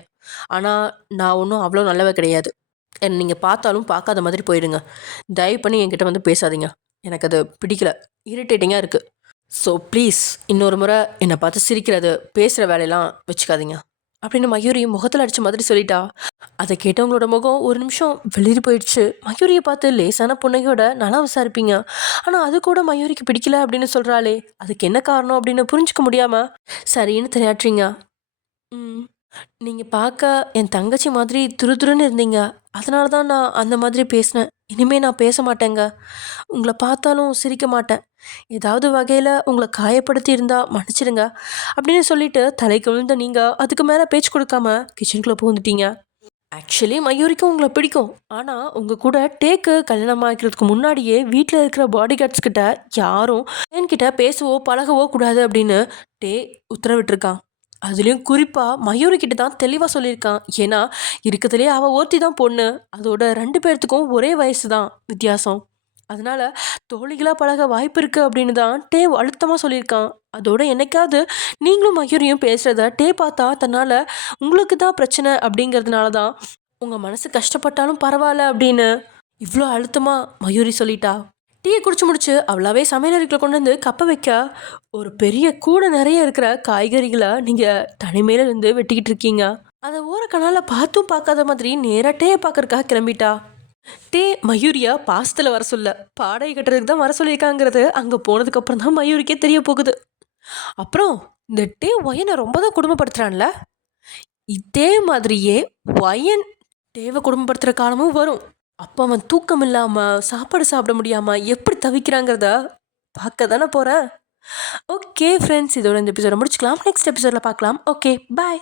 ஆனால் நான் ஒன்றும் அவ்வளோ நல்லவ கிடையாது. என்னை நீங்கள் பார்த்தாலும் பார்க்காத மாதிரி போயிடுங்க. தயவு பண்ணி என்கிட்ட வந்து பேசாதீங்க. எனக்கு அது பிடிக்கல. இரிட்டேட்டிங்காக இருக்குது. ஸோ ப்ளீஸ் இன்னொரு முறை என்னை பார்த்து சிரிக்கிறது பேசுகிற வேலையெல்லாம் வச்சுக்காதீங்க அப்படின்னு மயூரி முகத்தில் அடித்த மாதிரி சொல்லிட்டா. அதை கேட்டவங்களோட முகம் ஒரு நிமிஷம் வெளியே போயிடுச்சு. மயூரியை பார்த்து லேசான புன்னையோட நல்லா விசாரிப்பீங்க, ஆனால் அது கூட மயூரிக்கு பிடிக்கல அப்படின்னு சொல்கிறாளே, அதுக்கு என்ன காரணம் அப்படின்னு புரிஞ்சுக்க முடியாமல் சரின்னு தெரியாட்டுறீங்க. ம் நீங்கள் பார்க்க என் தங்கச்சி மாதிரி துருதுருன்னு இருந்தீங்க, அதனால தான் நான் அந்த மாதிரி பேசினேன். இனிமேல் நான் பேச மாட்டேங்க. உங்களை பார்த்தாலும் சிரிக்க மாட்டேன். ஏதாவது வகையில் உங்களை காயப்படுத்தி இருந்தால் மன்னிச்சிடுங்க அப்படின்னு சொல்லிட்டு தலைக்கு விழுந்த நீங்கள் அதுக்கு மேலே பேச்சு கொடுக்காம கிச்சனுக்குள்ளே பூந்துட்டீங்க. ஆக்சுவலி மயூரிக்கும் உங்களை பிடிக்கும், ஆனால் உங்கள் கூட டேக்கு கல்யாணம் ஆகிறதுக்கு முன்னாடியே வீட்டில் இருக்கிற பாடி கார்ட்ஸ் கிட்ட யாரும் என்கிட்ட பேசவோ பழகவோ கூடாது அப்படின்னு டே உத்தரவிட்டிருக்கான். அதுலேயும் குறிப்பாக மயூரி கிட்ட தான் தெளிவாக சொல்லியிருக்கான். ஏன்னா இருக்கிறதுலே அவள் ஒருத்தி தான் பொண்ணு, அதோட 2 பேர்த்துக்கும் ஒரே வயசு தான் வித்தியாசம். அதனால தோழிகளாக பழக வாய்ப்பு இருக்குது அப்படின்னு தான் டே அழுத்தமாக சொல்லியிருக்கான். அதோட என்னைக்காவது நீங்களும் மயூரியும் பேசுகிறத டே பார்த்தா தன்னால் உங்களுக்கு தான் பிரச்சனை அப்படிங்கிறதுனால தான் உங்கள் மனசு கஷ்டப்பட்டாலும் பரவாயில்ல அப்படின்னு இவ்வளோ அழுத்தமாக மயூரி சொல்லிட்டா. டீயை குடிச்சு முடிச்சு அவளாவே சமையலறைக்குள்ள கொண்டு வந்து கப்ப வைக்க ஒரு பெரிய கூடை நிறைய இருக்கிற காய்கறிகளை நீங்கள் தனிமையில இருந்து வெட்டிக்கிட்டு இருக்கீங்க. அதை ஓரக்கனால பார்த்தும் பார்க்காத மாதிரி நேராக டேயை பார்க்கறக்காக கிளம்பிட்டா. டே மயூரியா பாசத்தில் வர சொல்ல பாடகை கட்டுறதுக்கு தான் வர சொல்லியிருக்காங்கிறது அங்கே போனதுக்கப்புறம் தான் மயூரிக்கே தெரிய போகுது. அப்புறம் இந்த டே ஒயனை ரொம்ப தான் குடும்பப்படுத்துகிறான்ல, இதே மாதிரியே ஒயன் டேவை குடும்பப்படுத்துகிற காலமும் வரும். அப்போ அவன் தூக்கம் இல்லாமல் சாப்பாடு சாப்பிட முடியாமல் எப்படி தவிக்கிறாங்கிறத பார்க்க தானே போகிறேன். ஓகே ஃப்ரெண்ட்ஸ், இதோட இந்த எபிசோட முடிச்சுக்கலாம். நெக்ஸ்ட் எபிசோடில் பார்க்கலாம். Okay bye.